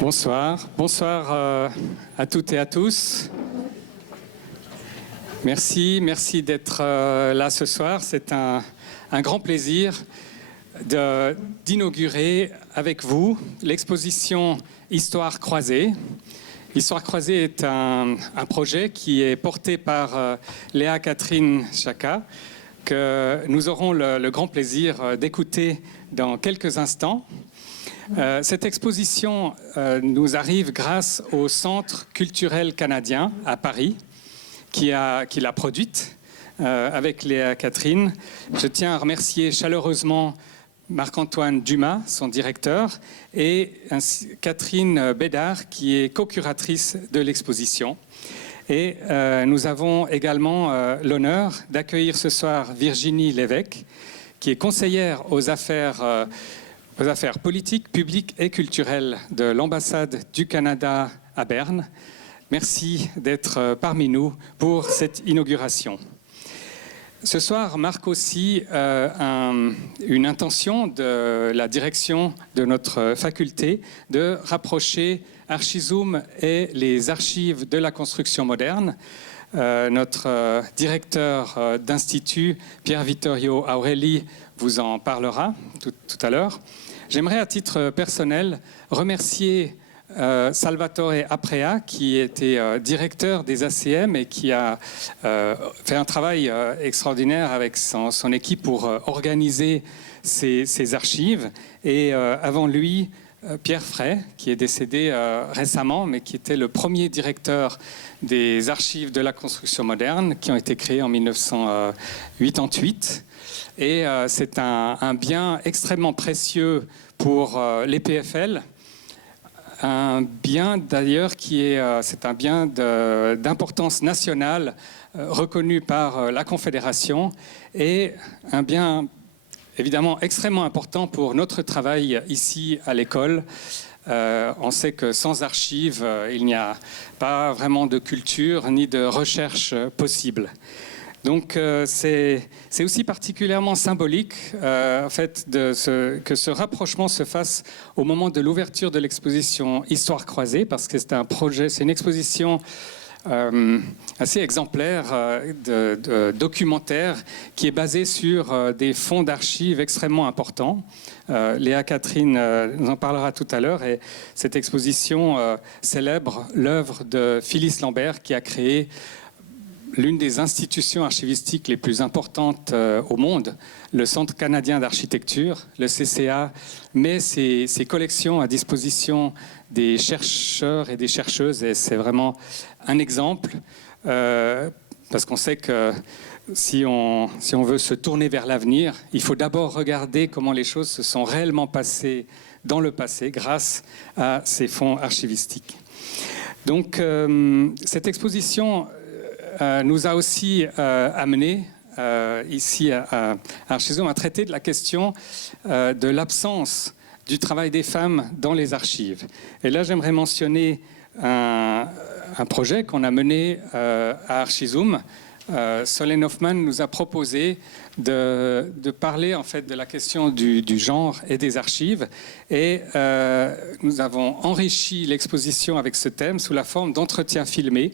Bonsoir, bonsoir à toutes et à tous. Merci d'être là ce soir. C'est un grand plaisir d'inaugurer avec vous l'exposition Histoire croisée. Histoire croisée est un projet qui est porté par Léa-Catherine Szacka, que nous aurons le grand plaisir d'écouter dans quelques instants. Cette exposition nous arrive grâce au Centre culturel canadien à Paris, qui l'a produite avec Léa-Catherine. Je tiens à remercier chaleureusement Marc-Antoine Dumas, son directeur, et Catherine Bédard, qui est co-curatrice de l'exposition. Et nous avons également l'honneur d'accueillir ce soir Virginie Lévesque, qui est conseillère aux affaires politiques, publiques et culturelles de l'ambassade du Canada à Bern. Merci d'être parmi nous pour cette inauguration. Ce soir marque aussi une intention de la direction de notre faculté de rapprocher Archizoom et les archives de la construction moderne. Notre directeur d'institut, Vittorio Aureli, vous en parlera tout à l'heure. J'aimerais à titre personnel remercier Salvatore Aprea, qui était directeur des ACM et qui a fait un travail extraordinaire avec son équipe pour organiser ces archives. Et avant lui, Pier, qui est décédé récemment, mais qui était le premier directeur des archives de la construction moderne, qui ont été créées en 1988. Et c'est un bien extrêmement précieux pour l'EPFL. Un bien d'ailleurs c'est un bien d'importance nationale reconnu par la Confédération et un bien évidemment extrêmement important pour notre travail ici à l'école. On sait que sans archives, il n'y a pas vraiment de culture ni de recherche possible. Donc c'est aussi particulièrement symbolique en fait, que ce rapprochement se fasse au moment de l'ouverture de l'exposition Histoire croisée, parce que c'est une exposition assez exemplaire de documentaire qui est basée sur des fonds d'archives extrêmement importants. Léa-Catherine nous en parlera tout à l'heure, et cette exposition célèbre l'œuvre de Phyllis Lambert, qui a créé l'une des institutions archivistiques les plus importantes au monde, le Centre canadien d'architecture, le CCA, met ses collections à disposition des chercheurs et des chercheuses, et c'est vraiment un exemple, parce qu'on sait que si on veut se tourner vers l'avenir, il faut d'abord regarder comment les choses se sont réellement passées dans le passé grâce à ces fonds archivistiques. Donc cette exposition nous a aussi amené ici à Archizoom à traiter de la question de l'absence du travail des femmes dans les archives. Et là, j'aimerais mentionner un projet qu'on a mené à Archizoom. Solène Hoffman nous a proposé de parler en fait de la question du genre et des archives, et nous avons enrichi l'exposition avec ce thème sous la forme d'entretiens filmés.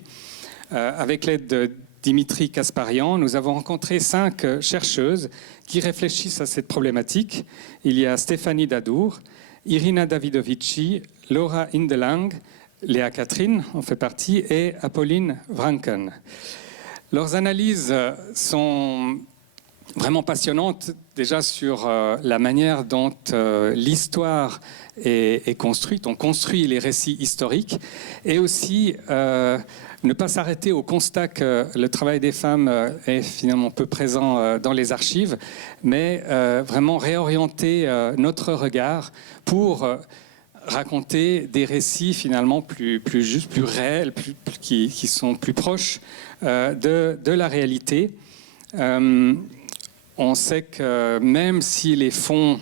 Avec l'aide de Dimitri Kasparian, nous avons rencontré 5 chercheuses qui réfléchissent à cette problématique. Il y a Stéphanie Dadour, Irina Davidovici, Laura Indelang, Léa-Catherine en fait partie, et Apolline Vranken. Leurs analyses sont vraiment passionnantes, déjà sur la manière dont l'histoire est construite. On construit les récits historiques, et aussi ne pas s'arrêter au constat que le travail des femmes est finalement peu présent dans les archives, mais vraiment réorienter notre regard pour raconter des récits finalement plus justes, plus réels, qui sont plus proches de la réalité. On sait que même si les fonds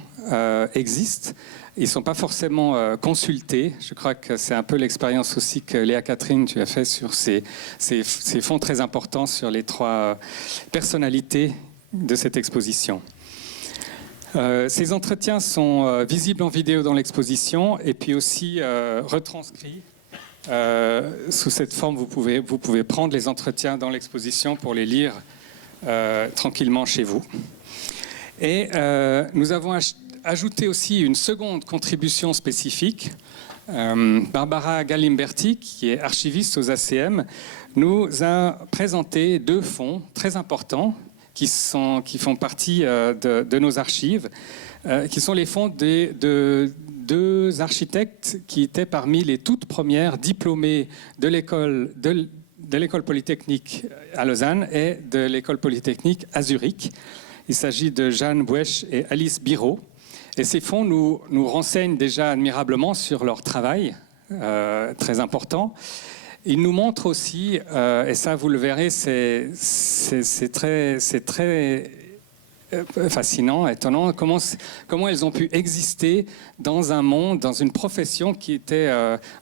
existent, ils ne sont pas forcément consultés. Je crois que c'est un peu l'expérience aussi que Léa-Catherine, tu as fait sur ces fonds très importants sur les 3 personnalités de cette exposition. Ces entretiens sont visibles en vidéo dans l'exposition et puis aussi retranscrits. Sous cette forme, vous pouvez prendre les entretiens dans l'exposition pour les lire tranquillement chez vous. Et nous avons ajouté aussi une seconde contribution spécifique. Barbara Galimberti, qui est archiviste aux ACM, nous a présenté 2 fonds très importants qui font partie de nos archives, qui sont les fonds de 2 architectes qui étaient parmi les toutes premières diplômés de l'école polytechnique à Lausanne et de l'école polytechnique à Zurich. Il s'agit de Jeanne Buesch et Alice Biro. Et ces fonds nous renseignent déjà admirablement sur leur travail, très important. Ils nous montrent aussi, et ça vous le verrez, c'est très fascinant, étonnant, comment elles ont pu exister dans un monde, dans une profession qui était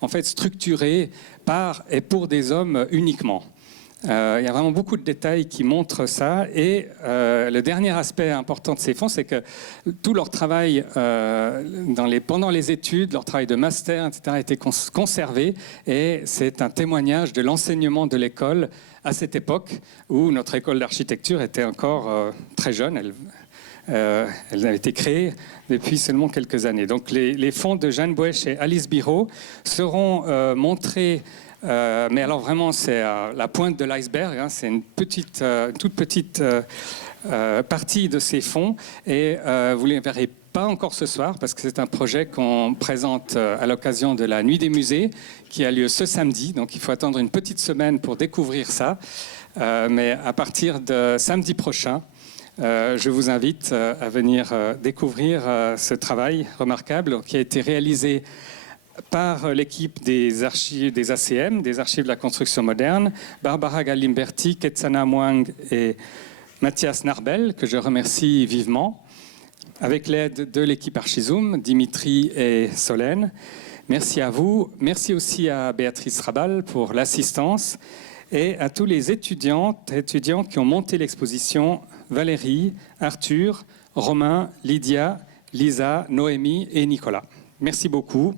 en fait structurée par et pour des hommes uniquement. Il y a vraiment beaucoup de détails qui montrent ça. Et le dernier aspect important de ces fonds, c'est que tout leur travail pendant les études, leur travail de master, etc., a été conservé. Et c'est un témoignage de l'enseignement de l'école à cette époque où notre école d'architecture était encore très jeune. Elle avait été créée depuis seulement quelques années. Donc les fonds de Jeanne Buesch et Alice Biro seront montrés. Mais alors vraiment, c'est la pointe de l'iceberg. Hein, c'est une toute petite partie de ces fonds. Et vous ne les verrez pas encore ce soir, parce que c'est un projet qu'on présente à l'occasion de la Nuit des musées, qui a lieu ce samedi. Donc il faut attendre une petite semaine pour découvrir ça. Mais à partir de samedi prochain, je vous invite à venir découvrir ce travail remarquable qui a été réalisé par l'équipe des archives des ACM, des archives de la construction moderne, Barbara Galimberti, Ketsana Mwang et Mathias Narbel, que je remercie vivement, avec l'aide de l'équipe Archizoom, Dimitri et Solène. Merci à vous. Merci aussi à Béatrice Rabal pour l'assistance et à tous les étudiants qui ont monté l'exposition, Valérie, Arthur, Romain, Lydia, Lisa, Noémie et Nicolas. Merci beaucoup.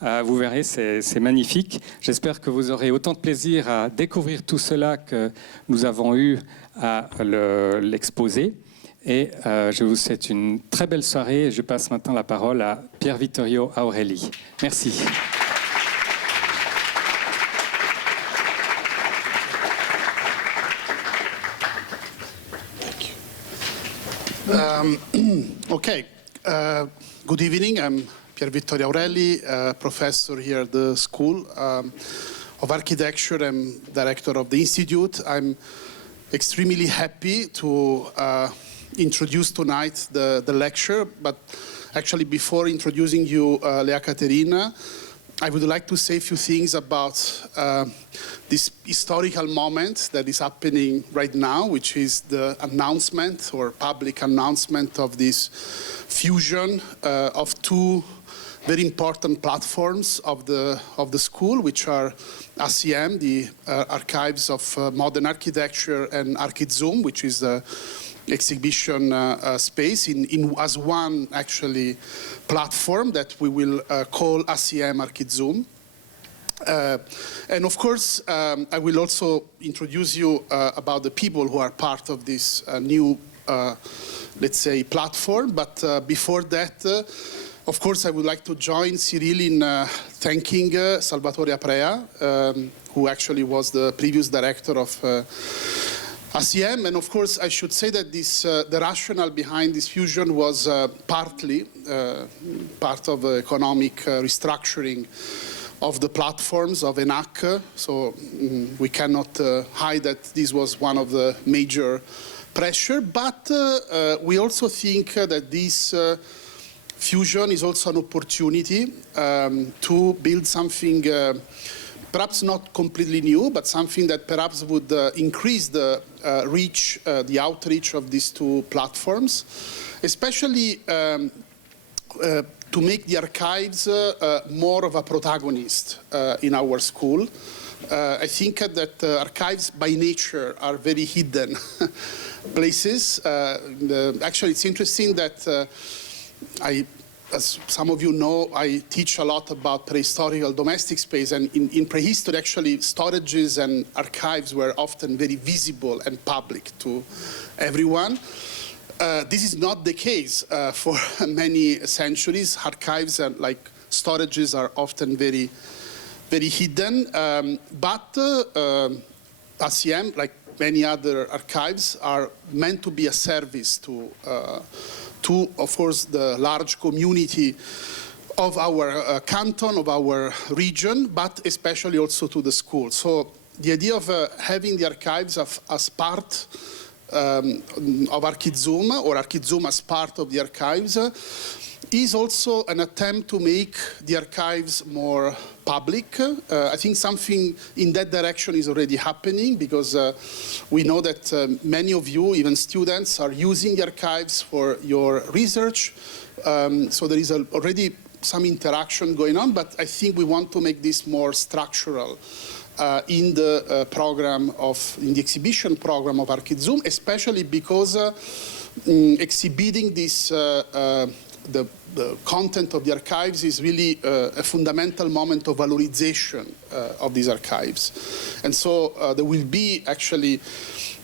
Vous verrez, c'est magnifique. J'espère que vous aurez autant de plaisir à découvrir tout cela que nous avons eu à l'exposer. Et je vous souhaite une très belle soirée. Je passe maintenant la parole à Pier, Vittorio, à Aureli. Merci. Okay. Good evening. I'm Pier Vittorio Aureli, professor here at the School of Architecture and director of the Institute. I'm extremely happy to introduce tonight the lecture, but actually before introducing you, Léa-Catherine, I would like to say a few things about this historical moment that is happening right now, which is the announcement or public announcement of this fusion of 2 very important platforms of the school, which are ACM, the Archives of Modern Architecture, and Archizoom, which is the exhibition space as one actually platform that we will call ACM Archizoom. And of course, I will also introduce you about the people who are part of this new, let's say, platform. But before that, of course, I would like to join Cyril in thanking Salvatore Aprea, who actually was the previous director of ACM. And of course, I should say that the rationale behind this fusion was partly part of economic restructuring of the platforms of ENAC. So we cannot hide that this was one of the major pressure. But we also think that this fusion is also an opportunity to build something perhaps not completely new, but something that perhaps would increase the reach, the outreach of these 2 platforms, especially to make the archives more of a protagonist in our school. I think that archives by nature are very hidden places. Actually, it's interesting that as some of you know, I teach a lot about prehistorical domestic space, and in prehistory, actually, storages and archives were often very visible and public to everyone. This is not the case for many centuries. Archives and like storages are often very, very hidden, but ACM, like many other archives, are meant to be a service to, of course, the large community of our canton, of our region, but especially also to the school. So the idea of having the archives as part of Archizoom, or Archizoom as part of the archives, is also an attempt to make the archives more public. I think something in that direction is already happening, because we know that many of you, even students, are using the archives for your research. So there is already some interaction going on, but I think we want to make this more structural in the in the exhibition program of Archizoom, especially because exhibiting this the content of the archives is really a fundamental moment of valorization of these archives. And so there will be actually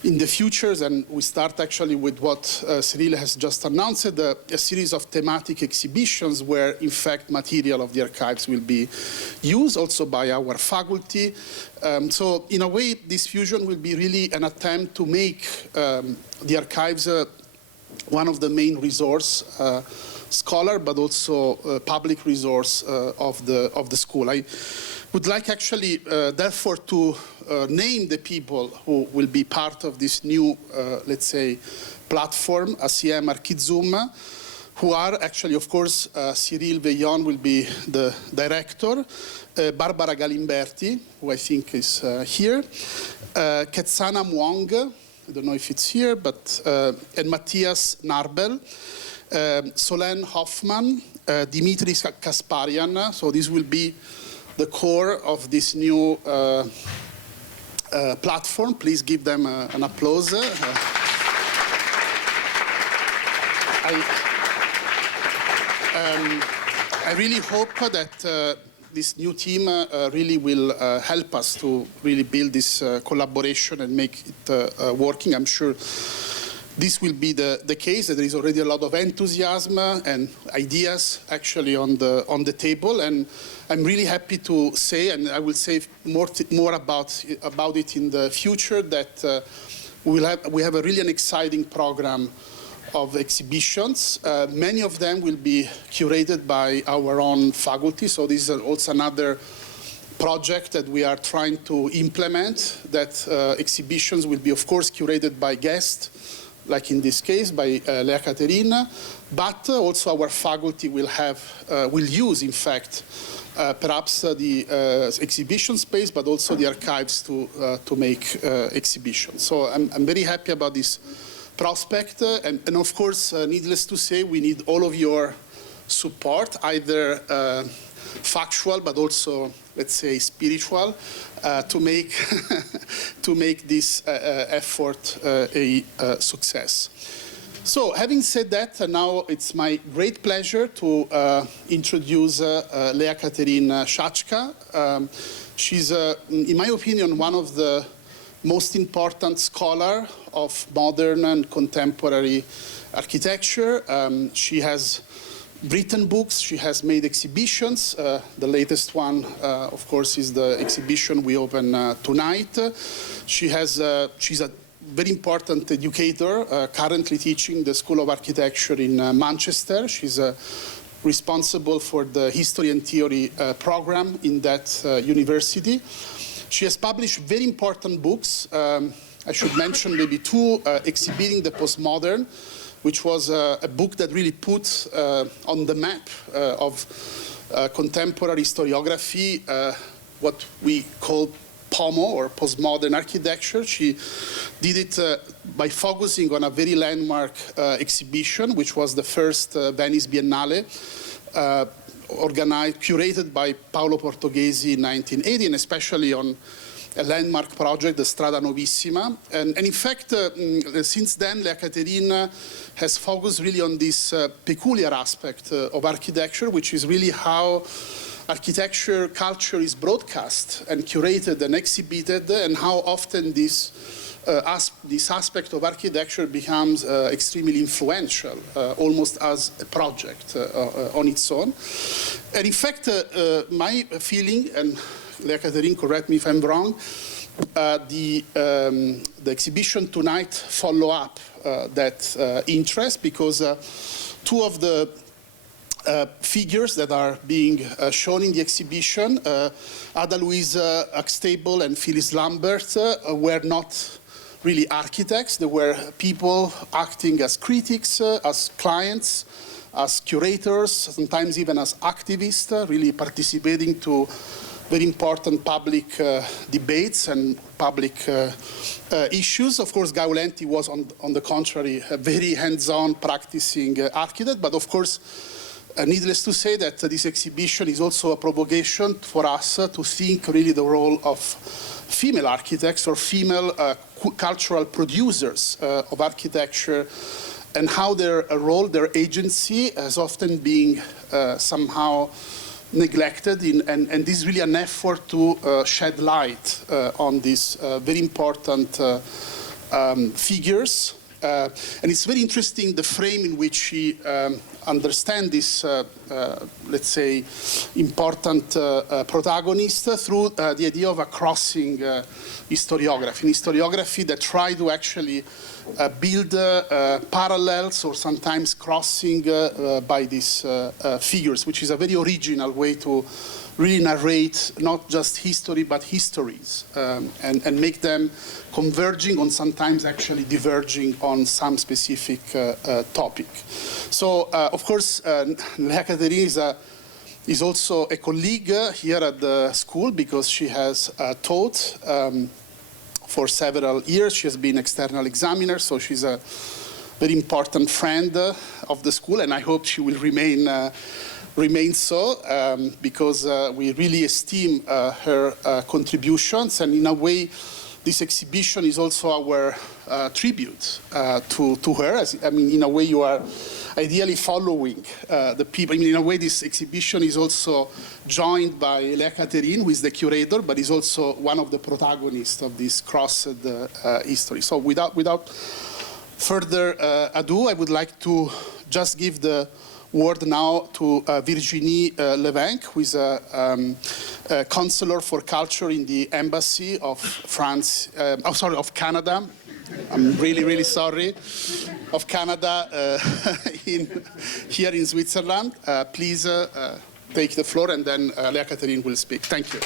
in the futures, and we start actually with what Cyril has just announced, a series of thematic exhibitions where in fact material of the archives will be used also by our faculty. So in a way, this fusion will be really an attempt to make the archives one of the main resource scholar, but also public resource of the school. I would like actually, therefore, to name the people who will be part of this new, let's say, platform, ACM Archizoom, who are actually, of course, Cyril Veillon will be the director, Barbara Galimberti, who I think is here, Ketsana Mwong, I don't know if it's here, but, and Matthias Narbel, Solène Hoffman, Dimitri Kasparian. So this will be the core of this new platform. Please give them an applause. I really hope that this new team really will help us to really build this collaboration and make it working. I'm sure this will be the case. There is already a lot of enthusiasm and ideas actually on the table, and I'm really happy to say, and I will say more about it in the future, that we have a really an exciting program of exhibitions. Many of them will be curated by our own faculty, so this is also another project that we are trying to implement, that exhibitions will be, of course, curated by guests, like in this case by Léa-Catherine, but also our faculty will use, in fact, perhaps the exhibition space, but also the archives to make exhibitions. So I'm very happy about this prospect, and of course, needless to say, we need all of your support, either factual, but also, let's say, spiritual, to make to make this effort a success. So, having said that, now it's my great pleasure to introduce Léa-Catherine Szacka. She's, in my opinion, one of the most important scholar of modern and contemporary architecture. She has written books, she has made exhibitions. The latest one, of course, is the exhibition we open tonight. She's a very important educator, currently teaching the School of Architecture in Manchester. She's responsible for the History and Theory program in that university. She has published very important books. I should mention maybe two, Exhibiting the Postmodern, which was a book that really put on the map of contemporary historiography what we call POMO, or postmodern architecture. She did it by focusing on a very landmark exhibition, which was the first Venice Biennale, curated by Paolo Portoghesi in 1980, and especially on a landmark project, the Strada Novissima. And in fact, since then, Léa-Catherine has focused really on this peculiar aspect of architecture, which is really how architecture culture is broadcast and curated and exhibited, and how often this aspect of architecture becomes extremely influential, almost as a project on its own. And in fact, my feeling, and Léa-Catherine, correct me if I'm wrong, the exhibition tonight follow up that interest, because two of the figures that are being shown in the exhibition, Ada Louise Huxtable and Phyllis Lambert, were not really architects. They were people acting as critics, as clients, as curators, sometimes even as activists, really participating to very important public debates and public issues. Of course, Aulenti was, on the contrary, a very hands-on practicing architect, but of course, needless to say that this exhibition is also a provocation for us to think really the role of female architects or female cultural producers of architecture, and how their role, their agency, has often been somehow neglected, and this is really an effort to shed light on these very important figures. And it's very interesting the frame in which she understands this, let's say, important protagonist through the idea of a crossing historiography, an historiography that try to actually build parallels or sometimes crossing by these figures, which is a very original way to really narrate not just history but histories, and make them converging on sometimes actually diverging on some specific topic. So of course Léa-Catherine is also a colleague here at the school, because she has taught for several years. She has been external examiner, so she's a very important friend of the school, and I hope she will remain so, because we really esteem her contributions, and in a way this exhibition is also our tribute to her. In a way you are ideally following the people. In a way this exhibition is also joined by Léa-Catherine, who is the curator, but is also one of the protagonists of this crossed history. So without further ado, I would like to just give the word now to Virginie Lévesque, who is a counselor for culture in the embassy of of Canada. I'm really sorry. Of Canada here in Switzerland. Please take the floor, and then Léa-Catherine will speak. Thank you.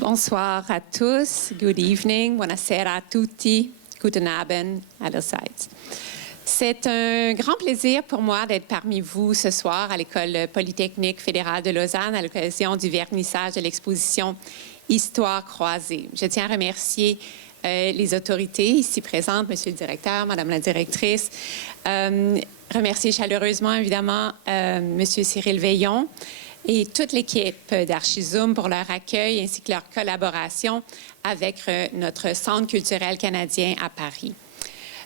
Bonsoir à tous, good evening, buonasera a tutti, guten Abend allerseits. C'est un grand plaisir pour moi d'être parmi vous ce soir à l'École polytechnique fédérale de Lausanne à l'occasion du vernissage de l'exposition Histoire croisée. Je tiens à remercier les autorités ici présentes, Monsieur le directeur, Madame la directrice, remercier chaleureusement évidemment Monsieur Cyril Veillon et toute l'équipe d'Archizoom pour leur accueil ainsi que leur collaboration avec notre Centre culturel canadien à Paris.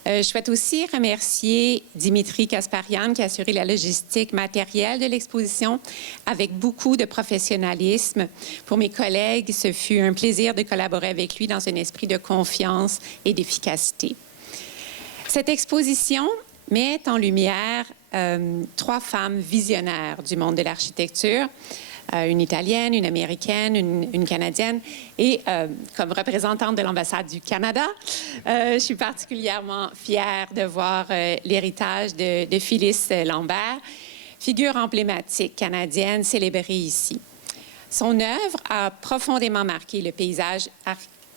Je souhaite aussi remercier Dimitri Kasparian qui a assuré la logistique matérielle de l'exposition avec beaucoup de professionnalisme. Pour mes collègues, ce fut un plaisir de collaborer avec lui dans un esprit de confiance et d'efficacité. Cette exposition met en lumière trois femmes visionnaires du monde de l'architecture, une Italienne, une Américaine, une Canadienne. Et comme représentante de l'ambassade du Canada, je suis particulièrement fière de voir l'héritage de Phyllis Lambert, figure emblématique canadienne célébrée ici. Son œuvre a profondément marqué le paysage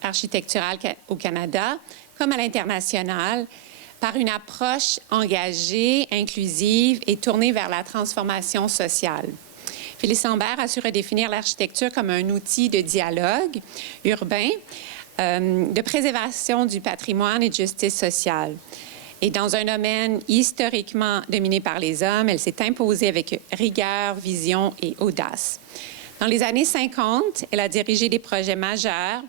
architectural au Canada comme à l'international, par une approche engagée, inclusive et tournée vers la transformation sociale. Phyllis Lambert a su redéfinir l'architecture comme un outil de dialogue urbain, de préservation du patrimoine et de justice sociale. Et dans un domaine historiquement dominé par les hommes, elle s'est imposée avec rigueur, vision et audace. Dans les années 50, elle a dirigé des projets majeurs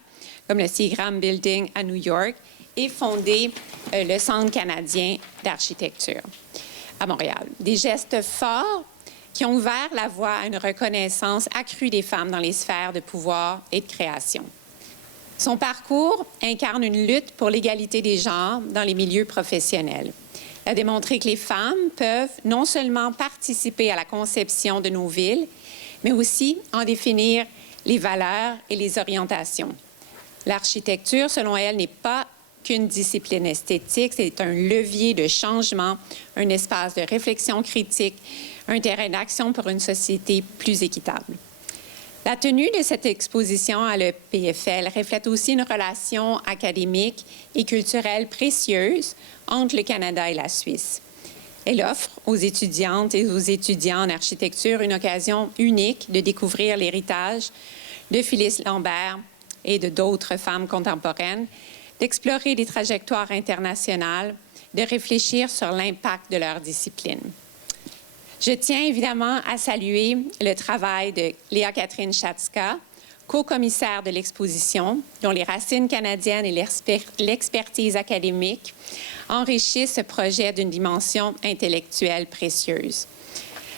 comme le Seagram Building à New York et fondé le Centre canadien d'architecture à Montréal. Des gestes forts qui ont ouvert la voie à une reconnaissance accrue des femmes dans les sphères de pouvoir et de création. Son parcours incarne une lutte pour l'égalité des genres dans les milieux professionnels. Elle a démontré que les femmes peuvent non seulement participer à la conception de nos villes, mais aussi en définir les valeurs et les orientations. L'architecture, selon elle, n'est pas qu'une discipline esthétique, c'est un levier de changement, un espace de réflexion critique, un terrain d'action pour une société plus équitable. La tenue de cette exposition à l'EPFL reflète aussi une relation académique et culturelle précieuse entre le Canada et la Suisse. Elle offre aux étudiantes et aux étudiants en architecture une occasion unique de découvrir l'héritage de Phyllis Lambert et de d'autres femmes contemporaines, d'explorer des trajectoires internationales, de réfléchir sur l'impact de leur discipline. Je tiens évidemment à saluer le travail de Léa-Catherine Szacka, co-commissaire de l'exposition, dont les racines canadiennes et l'expertise académique enrichissent ce projet d'une dimension intellectuelle précieuse.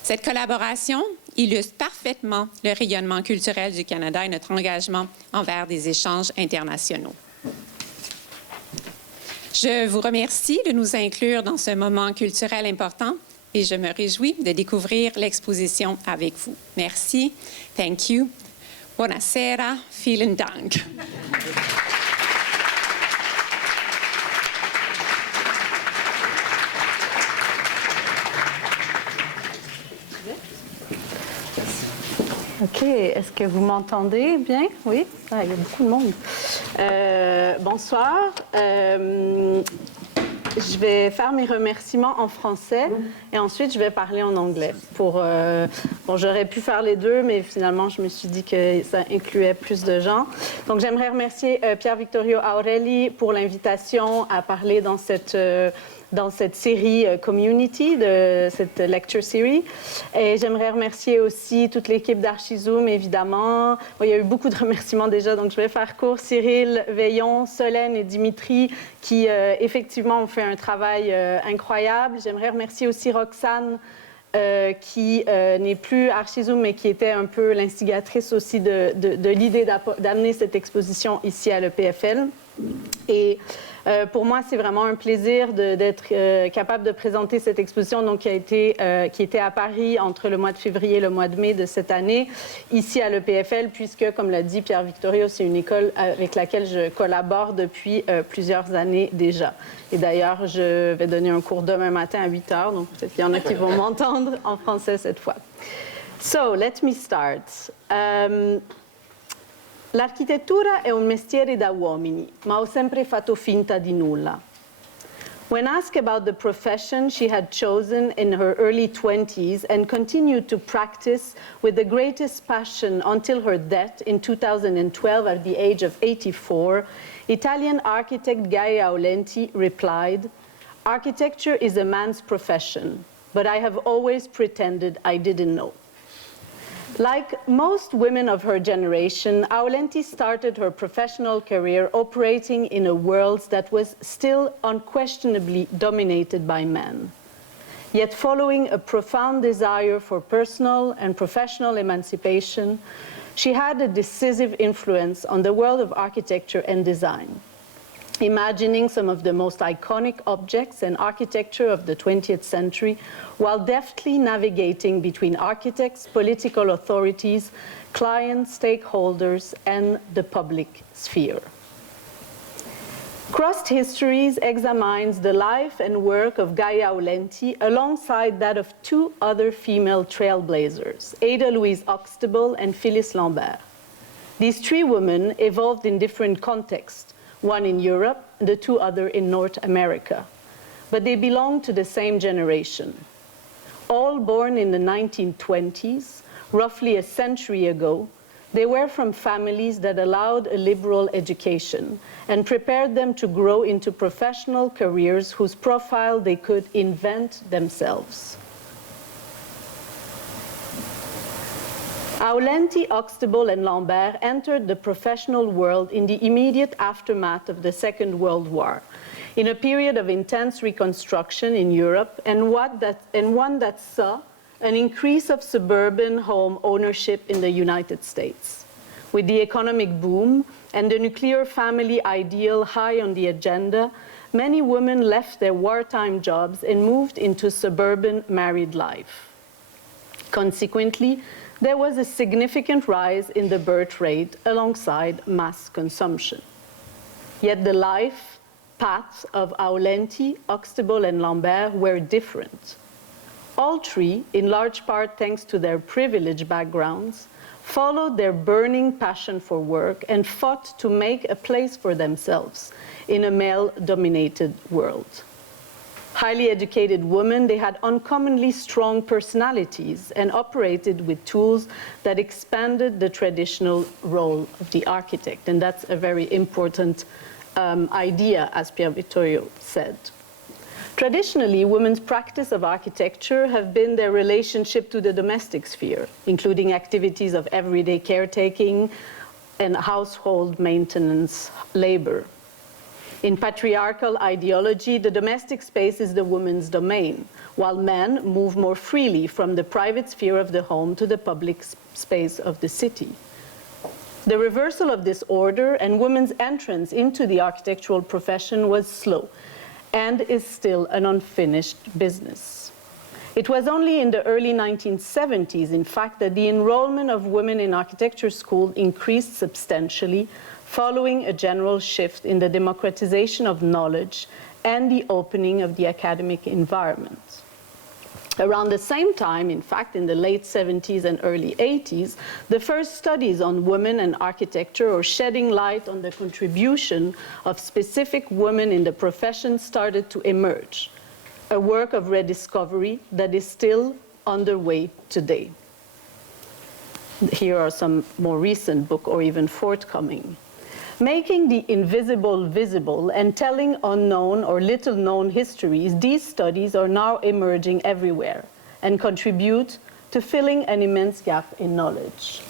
Cette collaboration illustre parfaitement le rayonnement culturel du Canada et notre engagement envers des échanges internationaux. Je vous remercie de nous inclure dans ce moment culturel important et je me réjouis de découvrir l'exposition avec vous. Merci. Thank you. Buonasera. Vielen Dank. OK. Est-ce que vous m'entendez bien? Oui? Ah, il y a beaucoup de monde. Bonsoir. Je vais faire mes remerciements en français et ensuite je vais parler en anglais. Bon, j'aurais pu faire les deux, mais finalement, je me suis dit que ça incluait plus de gens. Donc, j'aimerais remercier Pier, Vittorio, Aureli pour l'invitation à parler dans cette série Community, de cette lecture series. Et j'aimerais remercier aussi toute l'équipe d'Archizoom, évidemment. Bon, il y a eu beaucoup de remerciements déjà, donc je vais faire court. Cyril, Veillon, Solène et Dimitri, qui effectivement ont fait un travail incroyable. J'aimerais remercier aussi Roxane, qui n'est plus Archizoom, mais qui était un peu l'instigatrice aussi de l'idée d'amener cette exposition ici à l'EPFL. Et pour moi, c'est vraiment un plaisir d'être capable de présenter cette exposition donc, qui était à Paris entre le mois de février et le mois de mai de cette année, ici à l'EPFL, puisque, comme l'a dit Pier Vittorio, c'est une école avec laquelle je collabore depuis plusieurs années déjà. Et d'ailleurs, je vais donner un cours demain matin à 8 h, donc peut-être qu'il y en a qui vont m'entendre en français cette fois. So, let me start. L'architettura è un mestiere da uomini, ma ho sempre fatto finta di nulla. When asked about the profession she had chosen in her early 20s and continued to practice with the greatest passion until her death in 2012 at the age of 84, Italian architect Gaia Aulenti replied, "Architecture is a man's profession, but I have always pretended I didn't know." Like most women of her generation, Aulenti started her professional career operating in a world that was still unquestionably dominated by men. Yet following a profound desire for personal and professional emancipation, she had a decisive influence on the world of architecture and design. Imagining some of the most iconic objects and architecture of the 20th century while deftly navigating between architects, political authorities, clients, stakeholders, and the public sphere. Crossed Histories examines the life and work of Gaia Aulenti alongside that of two other female trailblazers, Ada Louise Huxtable and Phyllis Lambert. These three women evolved in different contexts, one in Europe, and the two other in North America. But they belong to the same generation. All born in the 1920s, roughly a century ago, They were from families that allowed a liberal education and prepared them to grow into professional careers whose profile they could invent themselves. Aulenti, Huxtable, and Lambert entered the professional world in the immediate aftermath of the Second World War, in a period of intense reconstruction in Europe and one that saw an increase of suburban home ownership in the United States. With the economic boom and the nuclear family ideal high on the agenda, many women left their wartime jobs and moved into suburban married life. Consequently, there was a significant rise in the birth rate alongside mass consumption. Yet the life paths of Aulenti, Huxtable, and Lambert were different. All three, in large part thanks to their privileged backgrounds, followed their burning passion for work and fought to make a place for themselves in a male-dominated world. Highly educated women, they had uncommonly strong personalities and operated with tools that expanded the traditional role of the architect. And that's a very important idea, as Vittorio said. Traditionally, women's practice of architecture have been their relationship to the domestic sphere, including activities of everyday caretaking and household maintenance labor. In patriarchal ideology, the domestic space is the woman's domain, while men move more freely from the private sphere of the home to the public space of the city. The reversal of this order and women's entrance into the architectural profession was slow and is still an unfinished business. It was only in the early 1970s, in fact, that the enrollment of women in architecture school increased substantially, following a general shift in the democratization of knowledge and the opening of the academic environment. Around the same time, in fact, in the late 70s and early 80s, the first studies on women and architecture or shedding light on the contribution of specific women in the profession started to emerge, a work of rediscovery that is still underway today. Here are some more recent books or even forthcoming. Making the invisible visible and telling unknown or little-known histories, these studies are now emerging everywhere and contribute to filling an immense gap in knowledge.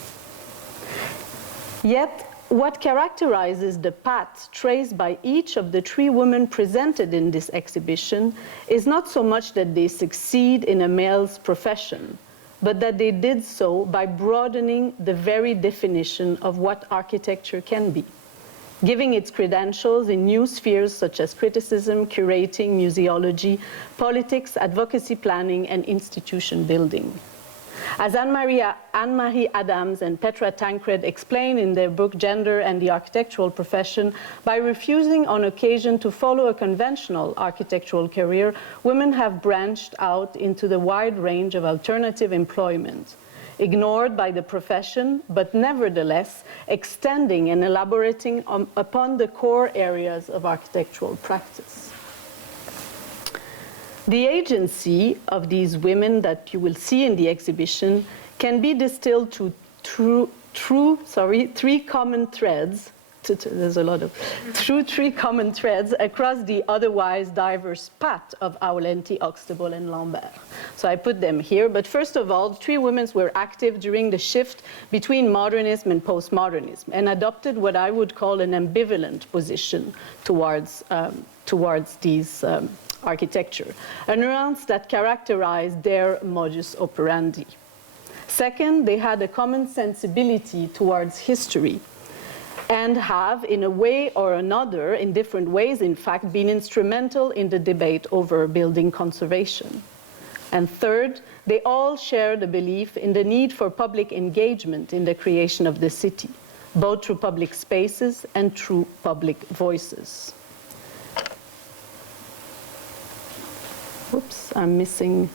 Yet, what characterizes the path traced by each of the three women presented in this exhibition is not so much that they succeed in a male's profession, but that they did so by broadening the very definition of what architecture can be, giving its credentials in new spheres such as criticism, curating, museology, politics, advocacy planning, and institution building. As Anne-Marie Adams and Petra Tancred explain in their book Gender and the Architectural Profession, by refusing on occasion to follow a conventional architectural career, women have branched out into the wide range of alternative employment, ignored by the profession, but nevertheless extending and elaborating upon the core areas of architectural practice. The agency of these women that you will see in the exhibition can be distilled to three common threads. There's a lot of through three common threads across the otherwise diverse path of Aulenti, Huxtable, and Lambert. So I put them here. But first of all, three women were active during the shift between modernism and postmodernism and adopted what I would call an ambivalent position towards these architecture, a nuance that characterized their modus operandi. Second, they had a common sensibility towards history, and have, in a way or another, in different ways, in fact, been instrumental in the debate over building conservation. And third, they all share the belief in the need for public engagement in the creation of the city, both through public spaces and through public voices. Oops, I'm missing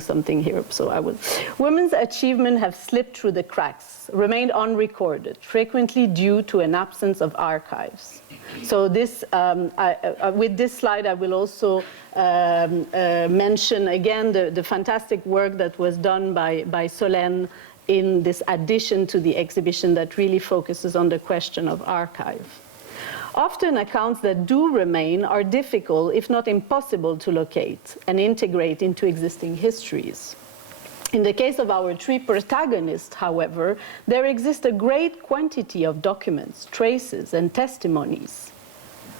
something here, so I will. Women's achievements have slipped through the cracks, remained unrecorded, frequently due to an absence of archives. So this, with this slide, I will also mention again the fantastic work that was done by Solène in this addition to the exhibition that really focuses on the question of archive. Often accounts that do remain are difficult, if not impossible, to locate and integrate into existing histories. In the case of our three protagonists, however, there exists a great quantity of documents, traces, and testimonies.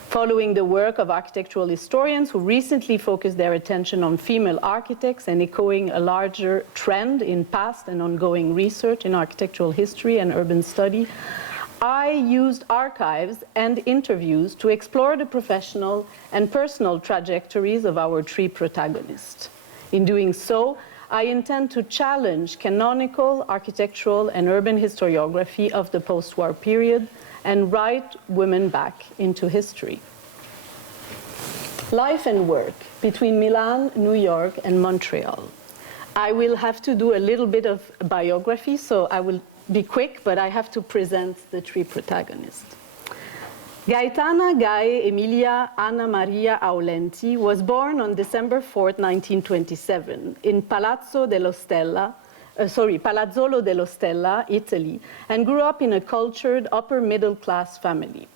Following the work of architectural historians who recently focused their attention on female architects and echoing a larger trend in past and ongoing research in architectural history and urban study, I used archives and interviews to explore the professional and personal trajectories of our three protagonists. In doing so, I intend to challenge canonical architectural and urban historiography of the post-war period and write women back into history. Life and work between Milan, New York, and Montreal. I will have to do a little bit of biography, so I will be quick, but I have to present the three protagonists. Gaetana Gae Emilia Anna Maria Aulenti was born on December 4, 1927, in Palazzolo dello Stella, Italy, and grew up in a cultured upper-middle-class family.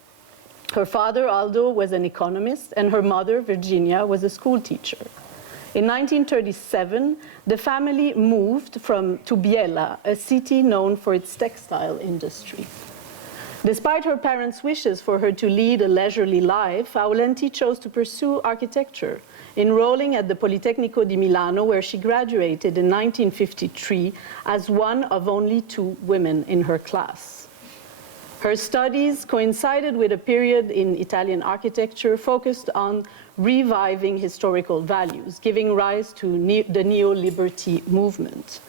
Her father, Aldo, was an economist, and her mother, Virginia, was a school teacher. In 1937, the family moved to Biella, a city known for its textile industry. Despite her parents' wishes for her to lead a leisurely life, Aulenti chose to pursue architecture, enrolling at the Politecnico di Milano, where she graduated in 1953 as one of only 2 women in her class. Her studies coincided with a period in Italian architecture focused on reviving historical values, giving rise to the neo-liberty movement.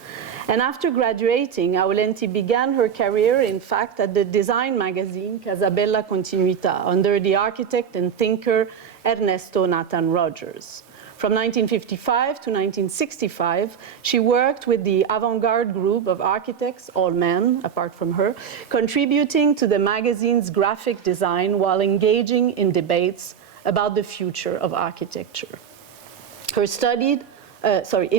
And after graduating, Aulenti began her career, in fact, at the design magazine Casabella Continuità under the architect and thinker Ernesto Nathan Rogers. From 1955 to 1965, she worked with the avant-garde group of architects, all men, apart from her, contributing to the magazine's graphic design while engaging in debates about the future of architecture. In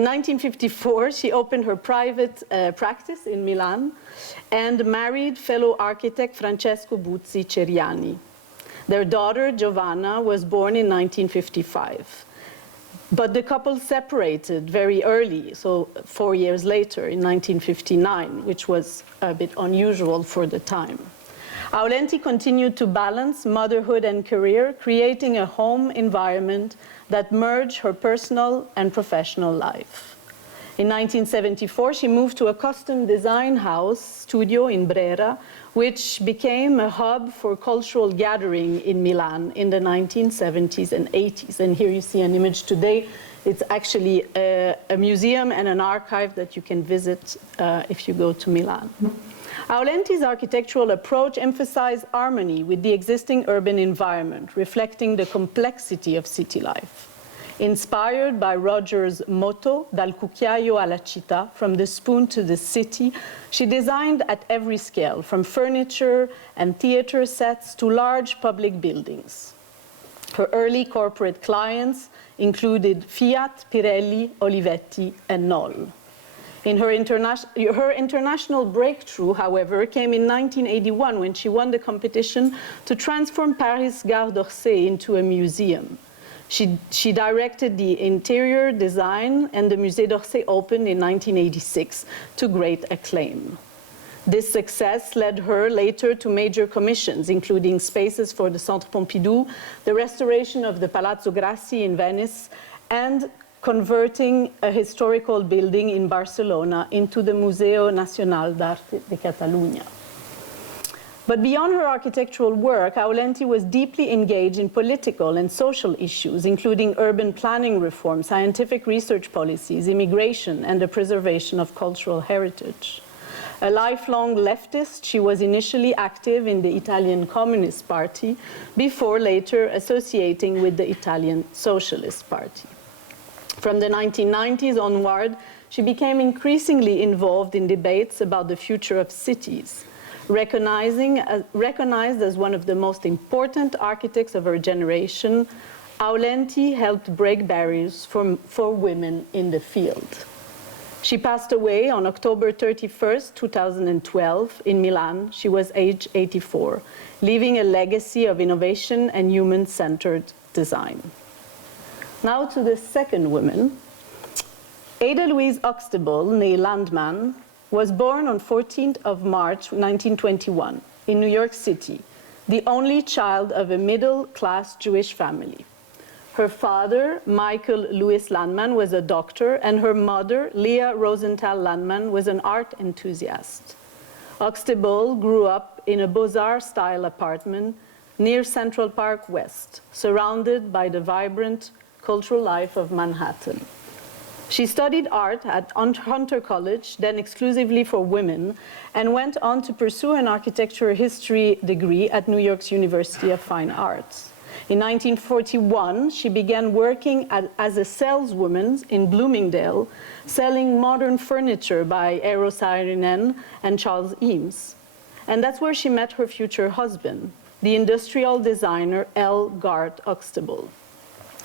1954, she opened her private practice in Milan and married fellow architect Francesco Buzzi Ceriani. Their daughter, Giovanna, was born in 1955. But the couple separated very early, so 4 years later, in 1959, which was a bit unusual for the time. Aulenti continued to balance motherhood and career, creating a home environment that merged her personal and professional life. In 1974, she moved to a custom design house studio in Brera, which became a hub for cultural gathering in Milan in the 1970s and 80s. And here you see an image today. It's actually a museum and an archive that you can visit if you go to Milan. Aulenti's architectural approach emphasized harmony with the existing urban environment, reflecting the complexity of city life. Inspired by Rogers' motto, dal cucchiaio alla città, from the spoon to the city, she designed at every scale, from furniture and theater sets to large public buildings. Her early corporate clients included Fiat, Pirelli, Olivetti, and Knoll. Her international breakthrough, however, came in 1981 when she won the competition to transform Paris Gare d'Orsay into a museum. She directed the interior design, and the Musée d'Orsay opened in 1986 to great acclaim. This success led her later to major commissions, including spaces for the Centre Pompidou, the restoration of the Palazzo Grassi in Venice, and converting a historical building in Barcelona into the Museo Nacional d'Arte de Catalunya. But beyond her architectural work, Aulenti was deeply engaged in political and social issues, including urban planning reform, scientific research policies, immigration, and the preservation of cultural heritage. A lifelong leftist, she was initially active in the Italian Communist Party, before later associating with the Italian Socialist Party. From the 1990s onward, she became increasingly involved in debates about the future of cities. Recognized as one of the most important architects of her generation, Aulenti helped break barriers for women in the field. She passed away on October 31st, 2012 in Milan. She was age 84, leaving a legacy of innovation and human-centered design. Now to the second woman. Ada Louise Huxtable, née Landman, was born on 14th of March 1921 in New York City, the only child of a middle-class Jewish family. Her father, Michael Louis Landman, was a doctor, and her mother, Leah Rosenthal Landman, was an art enthusiast. Huxtable grew up in a Beaux-Arts-style apartment near Central Park West, surrounded by the vibrant cultural life of Manhattan. She studied art at Hunter College, then exclusively for women, and went on to pursue an architecture history degree at New York's University of Fine Arts. In 1941, she began working as a saleswoman in Bloomingdale, selling modern furniture by Eero Saarinen and Charles Eames. And that's where she met her future husband, the industrial designer L. Gart Huxtable.